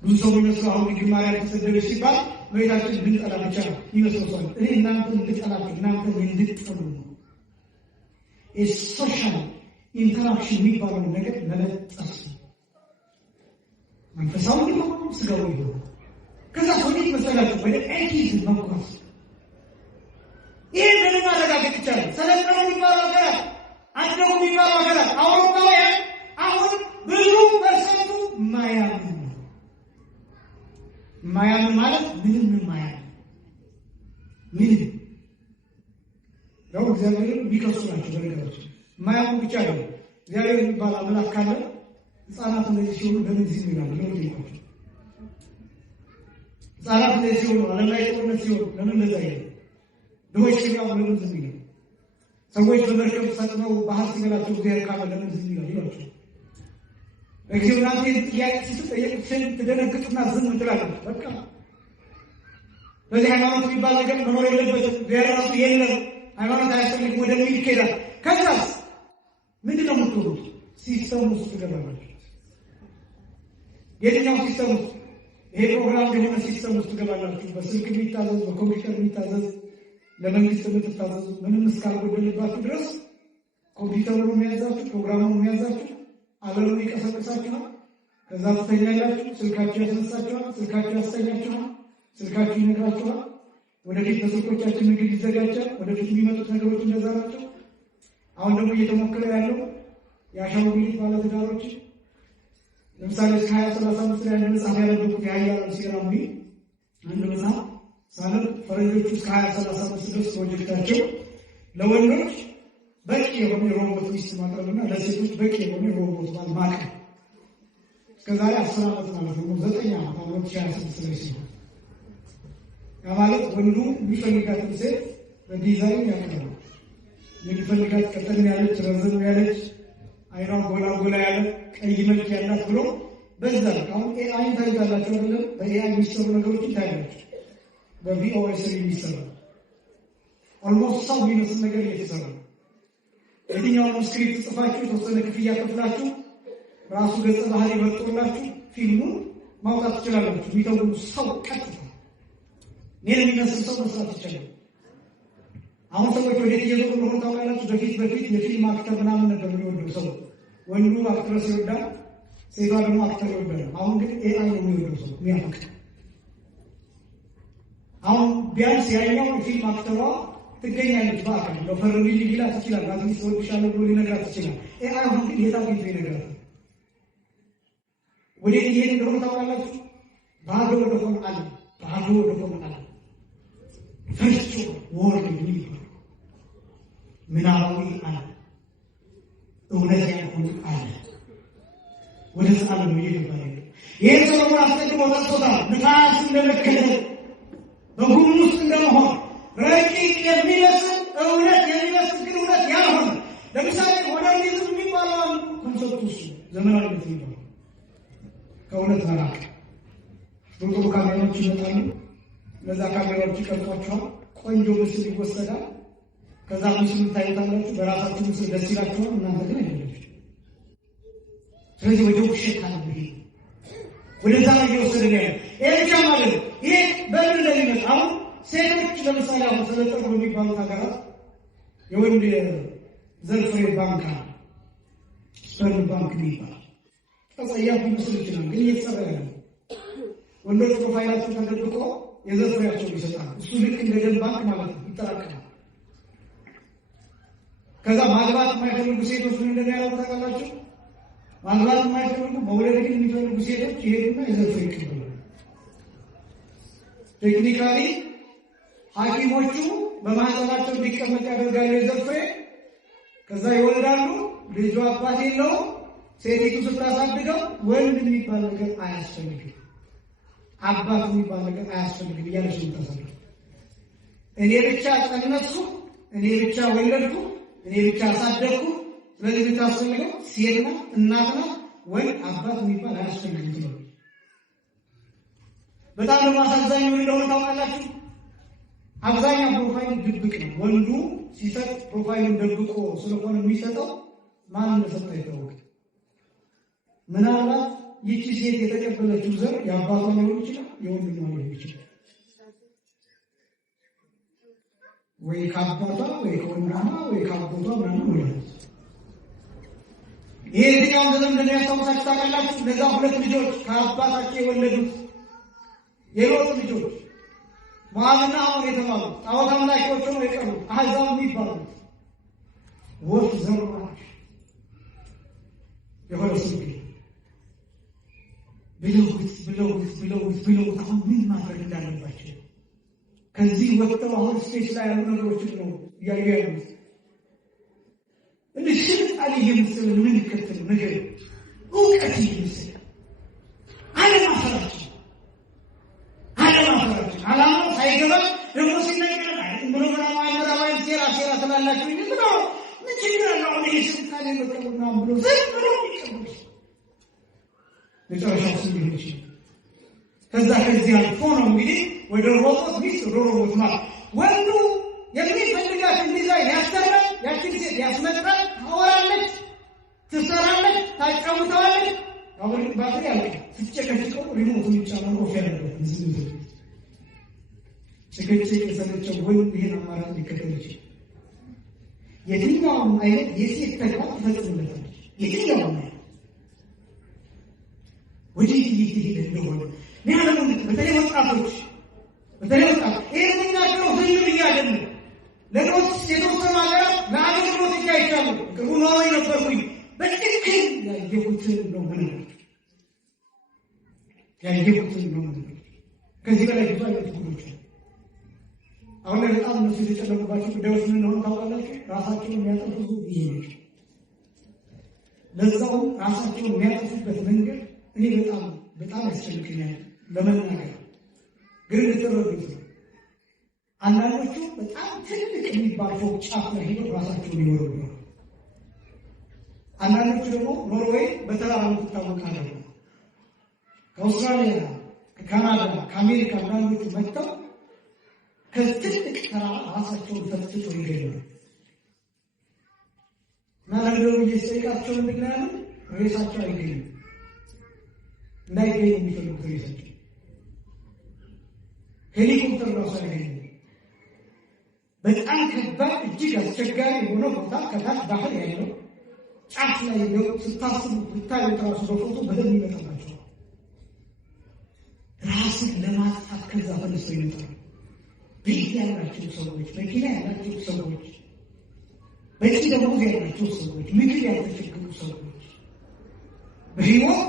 ብዙ ሰው የሚመስለው አሁን ድንግል ማርያም ተሰደደች ሲባል እመቤታችን እንድንጠላ ብቻ ነው የሚመስለው ሰው። እኔ እናንተን እንድጠላችሁ እናንተን እንድትጠሉ ነው። የሶሻል ኢንተራክሽን የሚባለው ነገር መለጠፍ ነው። መንፈሳዊ ሊሆኑ ስጋው ይሆናል። ከዛ ወዴት መሰላችሁ? ወደ ኤቲዝም መጓዝ። ይህን ምንም ማረጋገጥ ይቻላል። ሰለጠኑ የሚባሉ ሀገራት፣ አደጉ የሚባሉ ሀገራት አውሮፓውያን አሁን ብዙ ፐርሰንቱ ማያምን ነው። ማያምን ማለት ምንም ማያምን ምንም ያው እግዚአብሔር ቢከሱ ናቸው። በነገራችን ማያምን ብቻ ነው። እግዚአብሔር የሚባል አምላክ ካለ ሕፃናት እንደዚህ ሲሆኑ ለምን ዝም ይላሉ? ለምን ይቆጣሉ? ሕፃናት እንደዚህ ሲሆኑ ዓለም ላይ ጦርነት ሲሆኑ ለምን እንደዛ ይላሉ? ድሆች ሲራቡ ለምን ዝም ይላሉ? ሰዎች በመርከብ ሰጥመው ባህር ሲበላቸው እግዚአብሔር ካለ ለምን ዝም ይላሉ? ይሏቸው እግዚአብሔር አንተ ጥያቄ ሲጠየቅሽን ትደነግጥና ዝም ትላለች። በቃ በዚህ ሃይማኖት የሚባል ነገር መኖር የለበትም። እግዚአብሔር ራሱ የለም ሃይማኖት አያስፈልግም ወደሚል ይኬዳል። ከዛስ ምንድን ነው የምትሆኑት? ሲስተም ውስጥ ትገባላችሁ። የትኛው ሲስተም ውስጥ? ይሄ ፕሮግራም የሆነ ሲስተም ውስጥ ትገባላችሁ። በስልክ የሚታዘዝ፣ በኮምፒውተር የሚታዘዝ፣ ለመንግስት የምትታዘዙ ምንም እስካልጎደልባችሁ ድረስ ኮምፒውተሩ የሚያዛችሁ፣ ፕሮግራሙ የሚያዛችሁ፣ አለሙ ይቀሰቅሳችኋል። ከዛ ትተኛላችሁ። ስልካችሁ ያስነሳችኋል፣ ስልካችሁ ያስተኛችኋል፣ ስልካችሁ ይነግራችኋል። ወደፊት በስልኮቻችን ምግብ ይዘጋጃል። ወደፊት የሚመጡት ነገሮች እንደዛ ናቸው። አሁን ደግሞ እየተሞከረ ያለው የአሻንጉሊት ባለትዳሮች ለምሳሌ እስከ 2035 ላይ አንድ መጽሐፍ ያነበብኩት የሀያላን ሴራ የሚል አንድ መጽሐፍ ሳነብ ፈረንጆቹ እስከ 2035 ድረስ ፕሮጀክታቸው ለወንዶች በቂ የሆነ የሮቦት ሚስት ማቅረብና ለሴቶች በቂ የሆነ የሮቦት ባል ማቅረብ እስከዛሬ 10 ዓመት ማለት ነው 9 ዓመት 2026 ላይ ሲሆን ያ ማለት ወንዱ የሚፈልጋትን ሴት በዲዛይን ያቀርባል። የሚፈልጋት ቀጠን ያለች፣ ረዘም ያለች፣ አይኗ ጎላ ጎላ ያለ፣ ቀይ መልክ ያላት ብሎ በዛ አሁን ኤአይ ታይታላችሁ አይደለም? በኤአይ የሚሰሩ ነገሮችን ታያላችሁ። በቪኦኤስ የሚሰሩ ኦልሞስት ሰው የሚመስል ነገር እየተሰራ ነው። የትኛውንም ስክሪፕት ጽፋችሁ የተወሰነ ክፍያ ከፍላችሁ ራሱ ገጸ ባህሪ መርጦላችሁ ፊልሙን ማውጣት ትችላላችሁ። የሚተውሉ ሰው ቀጥታ እኔን የሚመስል ሰው መስራት ይችላል። አሁን ሰዎች ወዴት እየዞሩ እንደሆነ ታውቃላችሁ? በፊት የፊልም አክተር ምናምን ነበር የሚወደው ሰው። ወንዱ አክትረስ ይወዳል፣ ሴቷ ደግሞ አክተር ይወዳል። አሁን ግን ኤአይ ነው የሚወደው ሰው የሚያፈቅር። አሁን ቢያንስ ያኛው የፊልም አክተሯ ትገኛለች በአካል ለፈረሚ ሊላት ይችላል። አትሊስት ወድሻለሁ ብሎ ሊነግራት ይችላል። ኤአይ አሁን ግን የት አግኝቶ ይነግራታል? ወዴት እየሄድን እንደሆነ ታውቃላችሁ? ባዶ ወደሆነ ዓለም ፈርሶ ወርድ የሚባል ምናባዊ ዓለም እውነት ያልሆነ ዓለም ወደዛ ዓለም እየገባ ነው። ይህን ሰለሞን አስቀድሞ ጠቅሶታል። ንፋስ እንደመከተል በጉም ውስጥ እንደመሆን ረቂቅ የሚመስል እውነት የሚመስል ግን እውነት ያልሆነ ለምሳሌ ሞደርኒዝም የሚባለው ኮንሰፕት ውስጥ ዘመናዊነት የሚባለው ከእውነት መራቅ ጥሩ ካሜራዎች ይመጣሉ። እነዛ ካሜራዎች ይቀርጿቸዋል። ቆንጆ ምስል ይወሰዳል። ከዛ ምስሉ ታዩታላችሁ። በራሳችሁ ምስል ደስ ይላችኋል። እናንተ ግን አይደላችሁ። ስለዚህ ወደ ውሸት አለብህ ወደዛ ነው እየወሰደ ነው ያለው። ይሄ ብቻ ማለት ነው። ይሄ በምን እንደሚመጣ አሁን ሴቶች ለምሳሌ አሁን ስለጠሩ የሚባሉት ሀገራት የወንድ ዘር ፍሬ ባንክ ስፐርም ባንክ የሚባል ተጸያፊ ምስል ይችላል፣ ግን እየተሰራ ያለ ወንዶች ፕሮፋይላቸው ተደብቆ የዘር ፍሬያቸውን ይሰጣል። እሱ ልክ እንደ ደም ባንክ ማለት ነው፣ ይጠራቀማል። ከዛ ማግባት የማይፈልጉ ሴቶች ምን እንደሚያደርጉ ታውቃላችሁ? ማግባት የማይፈልጉ መውለድ ግን የሚፈልጉ ሴቶች ይሄዱና የዘር ፍሬ ይቀበላሉ። ቴክኒካሊ ሐኪሞቹ በማህፀናቸው እንዲቀመጥ ያደርጋሉ የዘር ፍሬ። ከዛ ይወልዳሉ። ልጁ አባት የለውም። ሴቲቱ ስታሳድገው ወንድ የሚባል ነገር አያስፈልግም፣ አባት የሚባል ነገር አያስፈልግም እያለች የምታሳድገው። እኔ ብቻ ጸነስኩ፣ እኔ ብቻ ወለድኩ፣ እኔ ብቻ አሳደግኩ። ስለዚህ የምታስፈልገው ሴት ናት፣ እናት ናት፣ ወንድ አባት የሚባል አያስፈልግም ትለው። በጣም ደግሞ አሳዛኝ ምን እንደሆነ ታውቃላችሁ? አብዛኛው ፕሮፋይል ድብቅ ነው። ወንዱ ሲሰጥ ፕሮፋይሉን ደብቆ ስለሆነ የሚሰጠው ማን እንደሰጠ አይታወቅም። ምናልባት ይቺ ሴት የተቀበለችው ዘር የአባቷ ሊሆን ይችላል፣ የወንድሟ ሊሆን ይችላል። ወይ ከአባቷ ወይ ከወንድሟ ወይ ከአባቷ ምናምን ወይ ይሄ የትኛውን ዘመን እንደሚያስታውሳችሁ ታውቃላችሁ? እነዛ ሁለት ልጆች ከአባታቸው የወለዱት የሎጥ ልጆች ሞዓብና አሞን የተባሉ ጣዖት አምላኪዎች ሆነው የቀሩ አሕዛብ የሚባሉ ወፍ ዘራሽ የሆነ ስንዴ ብለውት አሁን ምን ማድረግ እንዳለባቸው ከዚህ ወጥተው አሁን ስቴጅ ላይ ያሉ ነገሮችን ነው እያዩ ያሉት። እንዲህ ስልጣኔ እየመሰለን የምንከተለው ነገር እውቀት እየመሰለ አለማፈራችን አላማው ሳይገባ ደግሞ ሲነገር ብሎ ምዕራባውያን ሴራ ስላላቸው ብሎ ምን ችግር አለው አሁን ይህ ስልጣኔ መቀበልና ብሎ ዝም ብሎ ይቀበል መጨረሻው ሊሆን ይችላል። ከዛ ከዚህ አልፎ ነው እንግዲህ ወደ ሮቦት ሚስት ሮቦት ማለት ወንዱ የሚፈልጋትን ዲዛይን ያሰራል፣ ያችን ሴት ያስመጥራል፣ ታወራለች፣ ትሰራለች፣ ታጫውተዋለች። አሁን ባትሪ ያለ ስትጨቀጭቀው ሪሞቱን ይጫናል ኦፍ ያደርጋል። ዝም ብሎ ጭቅጭቅ የሰለቸው ወንድ ይሄን አማራጭ ሊከተል ይችላል። የትኛውም አይነት የሴት ተግባር ትፈጽምለታለች። የትኛውም አይነት ወዲህ እየሄደ እንደሆነ ሚያለሙ በተለይ ወጣቶች ይሄ ምናቸው ዝም ብያለሁ ለኖት የተወሰኑ ሀገራት ለአገልግሎት ይቻይቻሉ ቅርቡ ኖሮ ነበርኩኝ በትክክል ያየሁትን ነው ከዚህ በላይ ብዙ አይነት ጉዶች አሁን ላይ በጣም እነሱ የተጨለሙባቸው ጉዳዮች ምን እንደሆነ ታውቃላችሁ? ራሳቸውን የሚያጠፉ ብዙዎች ለዛውም ራሳቸውን የሚያጠፉበት መንገድ እኔ በጣም ያስጨንቀኛል ለመናገር ግን ልትረዱት ነው። አንዳንዶቹ በጣም ትልቅ የሚባል ፎቅ ጫፍ ላይ ሄደው ራሳቸውን ይወርዱ ነው። አንዳንዶቹ ደግሞ ኖርዌይ በተራራ የምትታወቅ ሀገር ነው። ከአውስትራሊያ፣ ከካናዳ፣ ከአሜሪካ አንዳንዶቹ መጥተው ከትልቅ ተራራ ራሳቸውን ፈትተው ይገኛሉ። እና ለምንድነው እየጠየቃቸው እንደገና ሬሳቸው አይገኝም እንዳይገኝ የሚፈልጉት ሬሳቸው ሄሊኮፕተር ራሱ አይገኝም። በጣም ከባድ እጅግ አስቸጋሪ የሆነ ቦታ ከታች ባህር ያለው ጫፍ ላይ ነው። ስታስቡ ብታዩት ራሱ በፎቶ በደንብ ይመጣባቸዋል። ራስን ለማጥፋት ከዛ ተነስተው ይመጣሉ። ቤት ያላቸው ሰዎች፣ መኪና ያላቸው ሰዎች፣ በቂ ደሞዝ ያላቸው ሰዎች፣ ምግብ ያልተቸገሩ ሰዎች፣ በሕይወት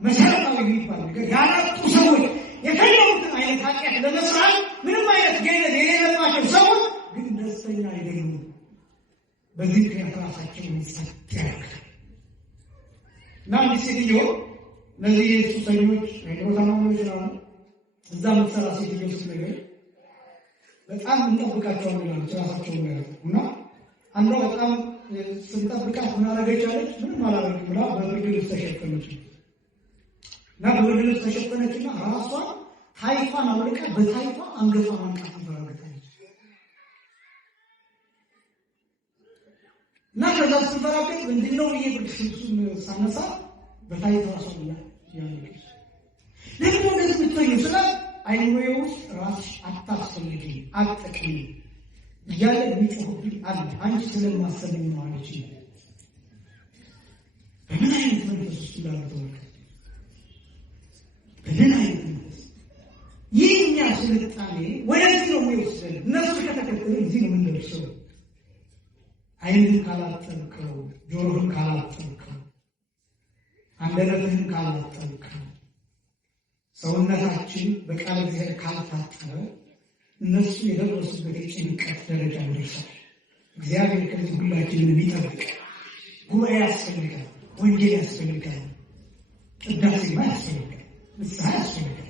መሰረታዊ የሚባል ነገር ያላጡ ሰዎች፣ የፈለጉትን አይነት ኃጢአት ለመስራት ምንም አይነት ገነት የሌለባቸው ሰዎች ግን ደስተኛ አይደሉም። በዚህ ምክንያት ራሳቸውን ጸጥ ያደርጋል። እና አንዲት ሴትዮ እነዚህ ሱሰኞች ታማሚዎች ነው እዛ የምትሰራ ሴትዮ ስትነግር በጣም እንጠብቃቸዋለን ይላሉ ራሳቸውን ነው እና አንዷ በጣም ስንጠብቃት ምን አደረገቻለች? ምንም አላደረግም ብላ በብርድ ልብስ ተሸፈነች እና በብርድ ልብስ ተሸፈነችና ራሷን ታይቷን አውልቃ በታይቷ አንገቷን አንቃት ተፈራገጠች እና ከዛ ስትፈራገጥ ምንድነው ይሄ ብርድ ልብሱን ሳነሳ በታይቷ ራሷን ያለች ለምን እንደዚህ ብትሆኝ ስላት አይኖሬ ውስጥ ራስሽ አታስፈልጊ አትጠቅሚ እያለ የሚጮህብኝ አለ። አንቺ ስለማሰለኝ ነው አለች። በምን አይነት መንፈስ ውስጥ እንዳለ ተመልከት። በምን አይነት መንፈስ ይህኛ ስልጣኔ ወደዚህ ነው የሚወስደን። እነሱ ከተከተለ እዚህ ነው የምንደርሰው። አይንን ካላጠብከው፣ ጆሮህን ካላጠብከው፣ አንደበትህን ካላጠብከው፣ ሰውነታችን በቃል እግዚአብሔር ካልታጠበ እነሱ የደረሱበት የጭንቀት ደረጃ ይደርሳል። እግዚአብሔር ከዚህ ሁላችንን ሊጠብቅ ጉባኤ ያስፈልጋል፣ ወንጌል ያስፈልጋል፣ ቅዳሴማ ያስፈልጋል፣ ንስሐ ያስፈልጋል።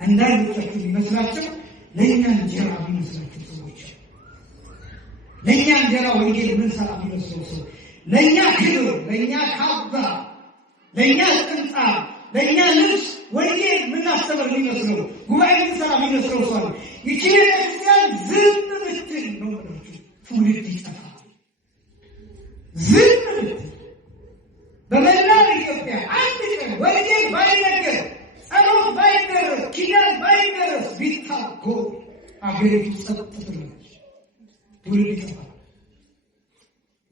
አንዳንዶቻችሁ የሚመስላቸው ለእኛ እንጀራ የሚመስላቸው ሰዎች፣ ለእኛ እንጀራ ወንጌል የምንሰራ የሚመስለው ሰው፣ ለእኛ ክብር፣ ለእኛ ካባ፣ ለእኛ ጥምጣም፣ ለእኛ ልብስ ወንጌል የምናስተምር የሚመስለው ጉባኤ የምንሰራ የሚመስለው ሰው ይቺ ቤተክርስቲያን ዝም ብትል ነው ብላችሁ ትውልድ ይጠፋል። ዝም ብትል በመላው ኢትዮጵያ አንድ ቀን ወንጌል ባይነገር፣ ጸሎት ባይደረስ፣ ኪዳን ባይደረስ ቢታጎል አገሪቱ ጸጥ ትላለች፣ ትውልድ ይጠፋል።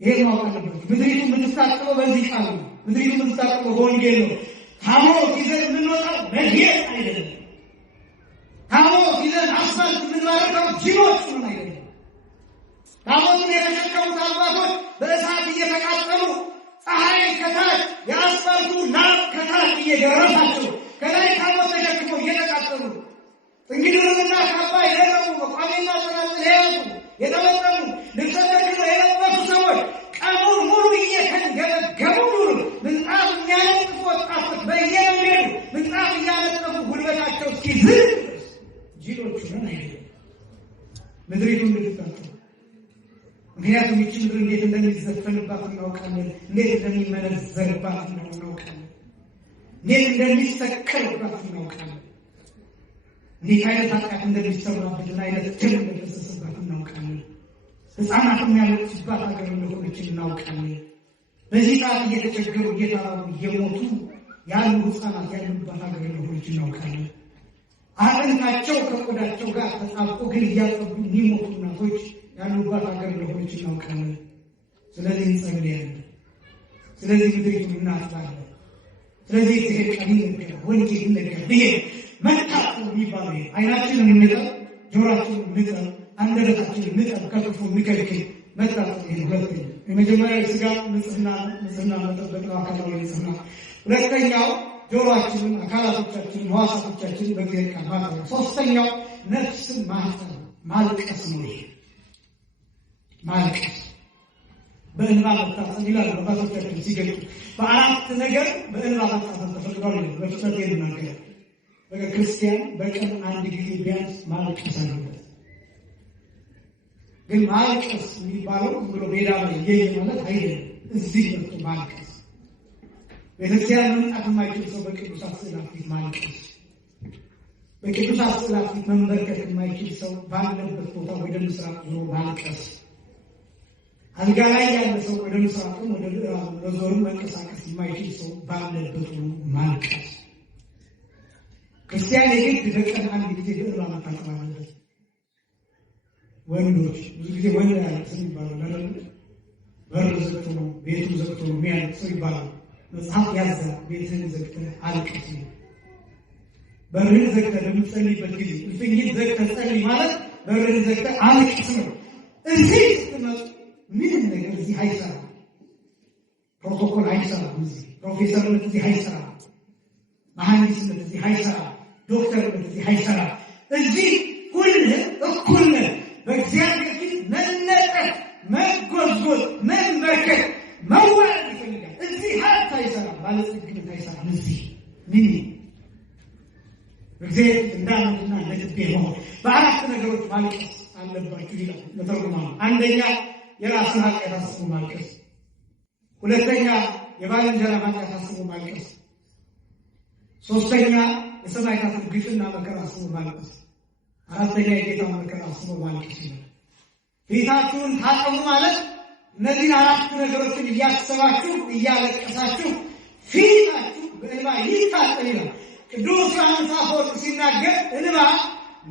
ይሄ ማወቅ አለበት። ምድሪቱ የምትታጠበው በዚህ ቃል ነው። ምድሪቱ የምትታጠበው በወንጌል ነው። ታቦት ይዘን የምንወጣው በጌጥ አይደለም። እየደረሳቸው ከላይ ታቦት ተሸክመው እየተቃጠሉ እንግዲህና ካባ የደረቡ በቋሚና ጽናጽል የያዙ የተመጠኑ ልብሰ ተክህኖ የለበሱ ሰዎች ቀኑን ሙሉ እየተንገበገቡ ኑሩ። ምንጣፍ የሚያነጥፉ ወጣቶች በየመንገዱ ምንጣፍ እያነጠፉ ጉልበታቸው እስኪዝል ጅሎቹ ነን አይደለም ምድሪቱ እንድትጠጡ። ምክንያቱም ይህች ምድር እንዴት እንደሚዘፈንባት እናውቃለን። እንዴት እንደሚመነዘርባት እናውቃለን። እንዴት እንደሚሰከርባት እናውቃለን። እንዴት አይነት ኃጢአት እንደሚሰራበትና አይነት ደም እንደፈሰሰባት እናውቃለን። ሕፃናትም ያለችባት ሀገር እንደሆነች እናውቃለን። በዚህ ሰዓት እየተቸገሩ እየተራቡ እየሞቱ ያሉ ሕፃናት ያሉባት ሀገር እንደሆነች እናውቃለን። አጥንታቸው ከቆዳቸው ጋር ተጣብቆ ግን እያጠቡ የሚሞቱ እናቶች ያሉባት ሀገር እንደሆነች እናውቃለን። ስለዚህ እንጸልያለን። ስለዚህ ምድሪቱን እናጥባለን። ስለዚህ ይሄ ቃል ይነገር ወንጌል ይነገር ብዬ መጣጡ የሚባለው አይናችንን እንጠብ፣ ጆሮአችንን እንጠብ፣ አንደበታችንን እንጠብ፣ ከክፉ እንከልክል። መጣጡ ይሄ ሁለተኛው የመጀመሪያ የሥጋ ንጽህና መጠበቅ ነው፣ አካላዊ ንጽህና። ሁለተኛው ጆሮአችንን፣ አካላቶቻችንን፣ ሕዋሳቶቻችንን በእግዚአብሔር ቃል ማጠብ። ሶስተኛው ነፍስን ማጠብ ማልቀስ ነው። ይሄ ማልቀስ በእንባ መታጠብ ይላል አባቶቻችን ሲገልጹ። በአራት ነገር በእንባ መታጠብ ተፈቅዷል ይላል። በፍጥነት ይናገራል። ክርስቲያን በቀን አንድ ጊዜ ቢያንስ ማልቀስ አለበት። ግን ማልቀስ የሚባለው ብሎ ሜዳ ላይ እየየ ማለት አይደለም። እዚህ መጥቶ ማልቀስ ቤተክርስቲያን መምጣት የማይችል ሰው በቅዱሳት ስዕላት ፊት ማልቀስ፣ በቅዱሳት ስዕላት ፊት መንበርከክ የማይችል ሰው ባለበት ቦታ ወደ ምስራቅ ዞሮ ማልቀስ፣ አልጋ ላይ ያለ ሰው ወደ ምስራቅም ወደ ምዕራብም በዞሩ መንቀሳቀስ የማይችል ሰው ባለበት ሆኖ ማልቀስ። ክርስቲያን የግድ በቀን አንድ ጊዜ በእንባ መታጠብ አለበት። ወንዶች ብዙ ጊዜ ወንድ ያለቅስ ይባላል። በር ዘግቶ ነው ቤቱ ዘግቶ ነው የሚያለቅሰው ይባላል። መጽሐፍ ያዘ ቤትህን ዘግተህ አልቅስ ነው። በርህን ዘግተህ በምትጸልይበት ጊዜ እልፍኝህን ዘግተህ ጸልይ ማለት በርህን ዘግተህ አልቅስ ነው። እዚህ ስትመጡ ምንም ነገር እዚህ አይሰራም። ፕሮቶኮል አይሰራም። እዚህ ፕሮፌሰርነት እዚህ አይሰራም። መሐንዲስነት እዚህ አይሰራም። ዶክተርነት እዚህ አይሰራም። እዚህ ሁልህ እኩል ነህ። በእግዚአብሔር ፊት መነጠፍ፣ መጎዝጎዝ፣ መንበርከክ፣ መዋረድ ይፈልጋል። እዚህ ሀብት አይሰራም። ባለጸግነት አይሰራም። እዚህ ምን በእግዚአብሔር ፊት እንዳመንና ለልቤ መሆን በአራት ነገሮች ማልቀስ አለባችሁ ይላል ለተርጉማኑ። አንደኛ የራስን ኃጢአት አስቦ ማልቀስ። ሁለተኛ የባልንጀራ ኃጢአት አስቦ ማልቀስ። ሶስተኛ የሰማዕታትን ግፍና መከራ አስቦ ማልቀስ። አራተኛ የጌታን መከራ አስቦ ማልቀስ ይላል። ፊታችሁን ታጠቡ ማለት እነዚህን አራት ነገሮችን እያሰባችሁ እያለቀሳችሁ ፊታችሁ በእንባ ይታጠብ ይላል። ቅዱስ ዮሐንስ አፈወርቅ ሲናገር እንባ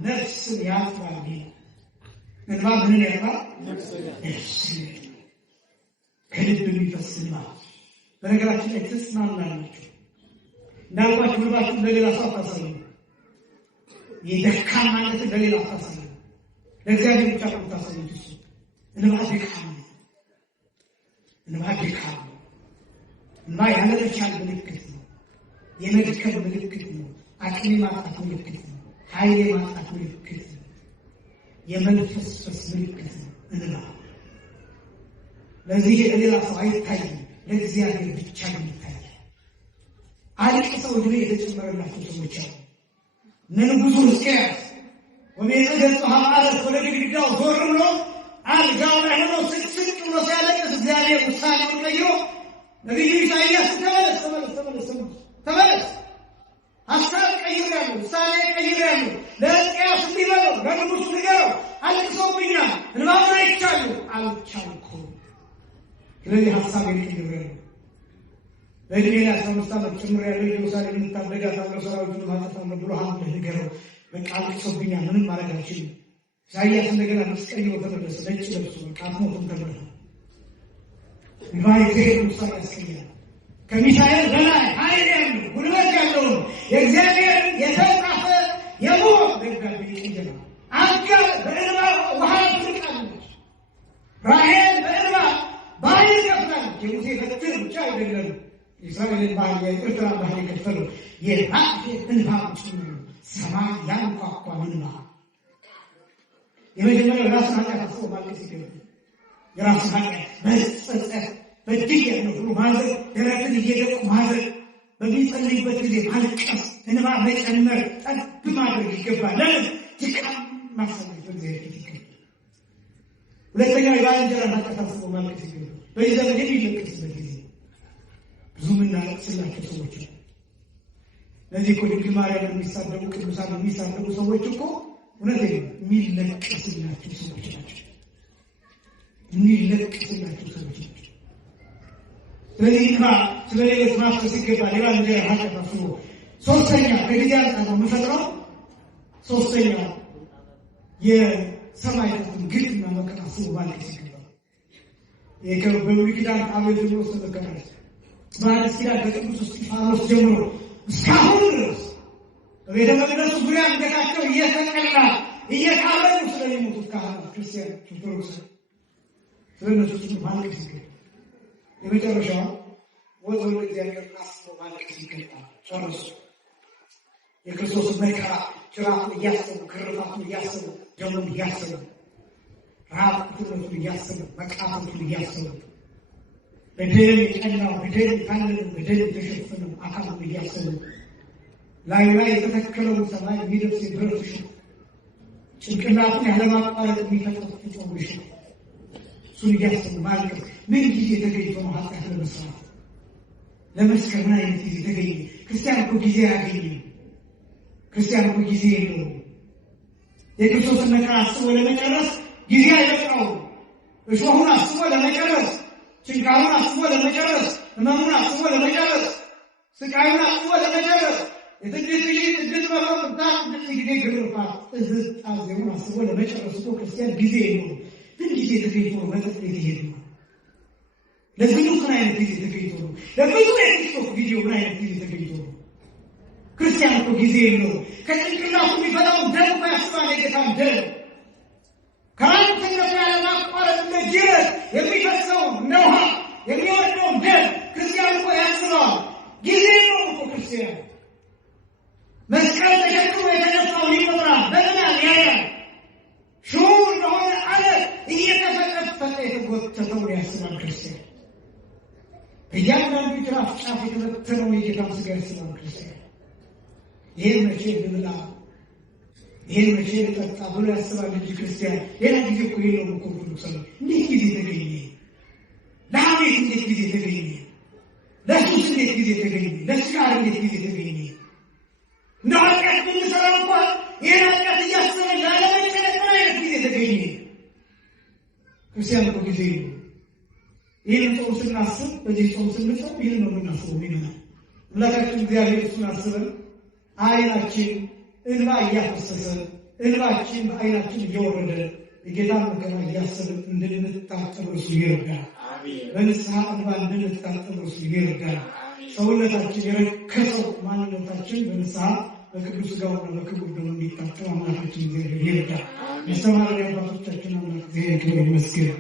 ነፍስን ያጥባል ይላል። እንባ ምንን ያጥባል? ነፍስን። ከልብ የሚፈስ እንባ። በነገራችን ላይ ትጽናናላችሁ። እንዳልኳችሁ እንባችሁን ለሌላ ሰው አታሳዩ። የደካማነትን ለሌላ አታሳዩ። ለእግዚአብሔር ብቻ ታሳዩት። እሱ እንባ ድካም፣ እንባ ድካም፣ እንባ ያለመቻል ምልክት ነው። የመድከም ምልክት ነው። አቅም ማጣት ምልክት ነው። ኃይል ማጣት ምልክት ነው። የመንፈስፈስ ምልክት ነው እንባ። ለዚህ ለሌላ ሰው አይታይም፣ ለእግዚአብሔር ብቻ ነው ይታያል። አልቅሰው ዕድሜ የተጨመረላቸው ሰዎች አሉ። ንጉሡ ሕዝቅያስ ወቤተ ገጹ ሀማረት ወደ ግድግዳው ዞር ብሎ አልጋው ላይ ሆኖ ስቅስቅ ብሎ ሲያለቅስ እግዚአብሔር ውሳኔውን ቀይሮ ነቢዩ ኢሳይያስ ተመለስ ሀሳብ ቀይሬያለሁ፣ ውሳኔ ቀይሬያለሁ፣ ለሕዝቅያስ እንዲህ በለው፣ ለንጉሡ ንገረው፣ አልቅሶብኛል፣ እንባውን አይቻለሁ፣ አልቻልኩም። ስለዚህ ሀሳቤን ቀይሬያለሁ። በዕድሜ ላይ 15 ዓመት ጨምሬያለሁ፣ ኢየሩሳሌምን እታደጋታለሁ፣ ሰራዊቱን አጠፋለሁ ብሎ ሀብለህ ንገረው። በቃ አልቅሶብኛል፣ ምንም ማድረግ አልችልም። ኢሳይያስ እንደገና መስቀይሮ ተመለሰ፣ ነጭ ለብሶ በቃ አትሞትም ተመለሰ። እግዚአብሔር ውሳኔ ያስቀኛል። ከሚሳኤል በላይ ኃይል ያለው ጉልበት ያለው የእግዚአብሔር የተጻፈ የሞት ደብዳቤ ይቀየራል። አጋር በእንባ ውሃ ትልቃለች። ራሔል በእንባ ባህር ከፍላለች። የሙሴ በትር ብቻ አይደለም፣ የእስራኤልን ባህል የኤርትራ ባህል የከፈለው የራሔል እንባ ጭምር ሰማይ ያንኳኳ እንባ። የመጀመሪያው የራስን ኃጢአት አስቦ ማልቀስ ይገባል። የራስን ኃጢአት መጸጸት፣ በእጅግ ያለው ሁሉ ማዘን፣ ደረትን እየደቁ ማዘን፣ በሚጸልይበት ጊዜ ማልቀስ፣ እንባ መጨመር፣ ጠብ ማድረግ ይገባል። ለምን ድካም ማሰማት በእግዚአብሔር ፊት ይገባል። ሁለተኛው የባልንጀራን ኃጢአት አስቦ ማልቀስ ይገባል። በዚህ ዘመን የሚለቀስበት ጊዜ ብዙ የምናለቅስላቸው ሰዎች ነው። ለዚህ እኮ ድንግል ማርያም የሚሳደቡ ቅዱሳን የሚሳደቡ ሰዎች እኮ እውነት የሚለቀስላቸው ሰዎች ናቸው። የሚለቀስላቸው ሰዎች ናቸው። ስለዚህ ስለ ሌሎች ማፍሰስ ይገባል። የባልንጀራ ኃጢአት አስቦ። ሶስተኛ ከጊዜ አንጻር ነው የምፈጥረው። ሶስተኛ የሰማዕታትን ግፍና መከራ አስቦ ማልቀስ ይገባል። በብሉይ ኪዳን አቤል ጀምሮ ስለመከራል በአዲስ ኪዳን ከቅዱስ እስጢፋኖስ ጀምሮ እስካሁን ድረስ በቤተ መቅደሱ ዙሪያ አንገታቸው እየተቀላ እየታረዱ ስለሚሞቱት ካህናት ክርስቲያን ኦርቶዶክስ ስለነሱ ማልቀስ ይገባል። የመጨረሻው ወደ እግዚአብሔር አስቦ ማልቀስ ይገባል። ጨርሶ የክርስቶስ መከራ ጭራቱን እያሰቡ ክርፋቱን እያሰቡ ደሙን እያሰቡ ራቁትነቱን እያሰቡ መቃተቱን እያሰቡ በደል የቀናው በደል የታለለው በደል የተሸፈነው አካሉን እያሰቡ ላዩ ላይ የተተከለውን ሰማይ የሚደርስ የብረት እሾህ ጭንቅላቱን ያለማቋረጥ የሚፈጠፍጠው እሾህ እሱን እያሰቡ ማልቀስ። ምን ጊዜ ተገኝቶ ነው ኃጢአት ለመስራት ለመስከር? ምን አይነት ጊዜ ተገኘ? ክርስቲያን እኮ ጊዜ አያገኝም። ክርስቲያን እኮ ጊዜ የለውም። የክርስቶስን መከራ አስቦ ለመጨረስ ጊዜ አይበቃውም። እሾሁን አስቦ ለመጨረስ፣ ችንካሩን አስቦ ለመጨረስ፣ ህመሙን አስቦ ለመጨረስ፣ ስቃዩን አስቦ ለመጨረስ፣ የጥቂት ጊዜ ጥቂት መፈቅታ ጥቂት ጊዜ ግርፋት ጥዝጣዜውን አስቦ ለመጨረስ እኮ ክርስቲያን ጊዜ የለውም። ምን ጊዜ ተገኝቶ ነው መጠጥ ቤት ይሄድ ነው? ለብዙ ምን አይነት ጊዜ ተገኝቶ ነው? ለብዙ የክርስቶስ ጊዜው ምን አይነት ጊዜ ተገኝቶ ነው? ክርስቲያን እኮ ጊዜ የለውም። ከጭንቅላቱ የሚፈላውን ደም ያስባል። የጌታን ደም ከራንተኛው ያለማቋረጥ እንደ ጅረት የሚፈሰው እንደ ውሃ የሚወርደውን ደም ክርስቲያን እኮ ያስባል። ጊዜ የለውም እኮ ክርስቲያን። መስቀል ተሸክሞ የተነሳውን ይቆጥራል፣ በጥናት ያያል። ሹር እንደሆነ አለት እየተፈቀፈቀ የተጎተተውን ያስባል ክርስቲያን። በእያንዳንዱ ጅራፍ ጫፍ የተበተነውን የጌታን ሥጋ ያስባል ክርስቲያን። ይሄን መቼ ልብላ፣ ይሄን መቼ ልጠጣ ብሎ ያስባል እንጂ ክርስቲያን ሌላ ጊዜ እኮ የለውም እኮ ብሎ ሰው እንዴት ጊዜ ተገኘ? ለሐሜት እንዴት ጊዜ ተገኘ? ለሱስ እንዴት ጊዜ ተገኘ? ለስካር እንዴት ጊዜ ተገኘ? እንደ ኃጢአት ብንሰራ እንኳን ይህን ኃጢአት እያሰበ ላለመጨነቅ ምን አይነት ጊዜ ተገኘ? ክርስቲያን እኮ ጊዜ ነው። ይህን ጾም ስናስብ፣ በዚህ ጾም ስንጾም ይህን ነው የምናስበው። ይሆናል አምላካችን እግዚአብሔር እሱን አስበን አይናችን እንባ እያፈሰሰ እንባችን በአይናችን እየወረደ የጌታን መከራ እያሰብን እንድንታጠብ እርሱ ይርዳል። በንስሐ እንባ እንድንታጠብ እርሱ ይርዳል። ሰውነታችን የረከሰው ማንነታችን በንስሐ በቅዱስ ሥጋውና በክቡር ደሙ እንዲታጠብ አምላካችን እግዚአብሔር ይርዳል። ያስተማረን አባቶቻችን አምላክ እግዚአብሔር ይመስገን።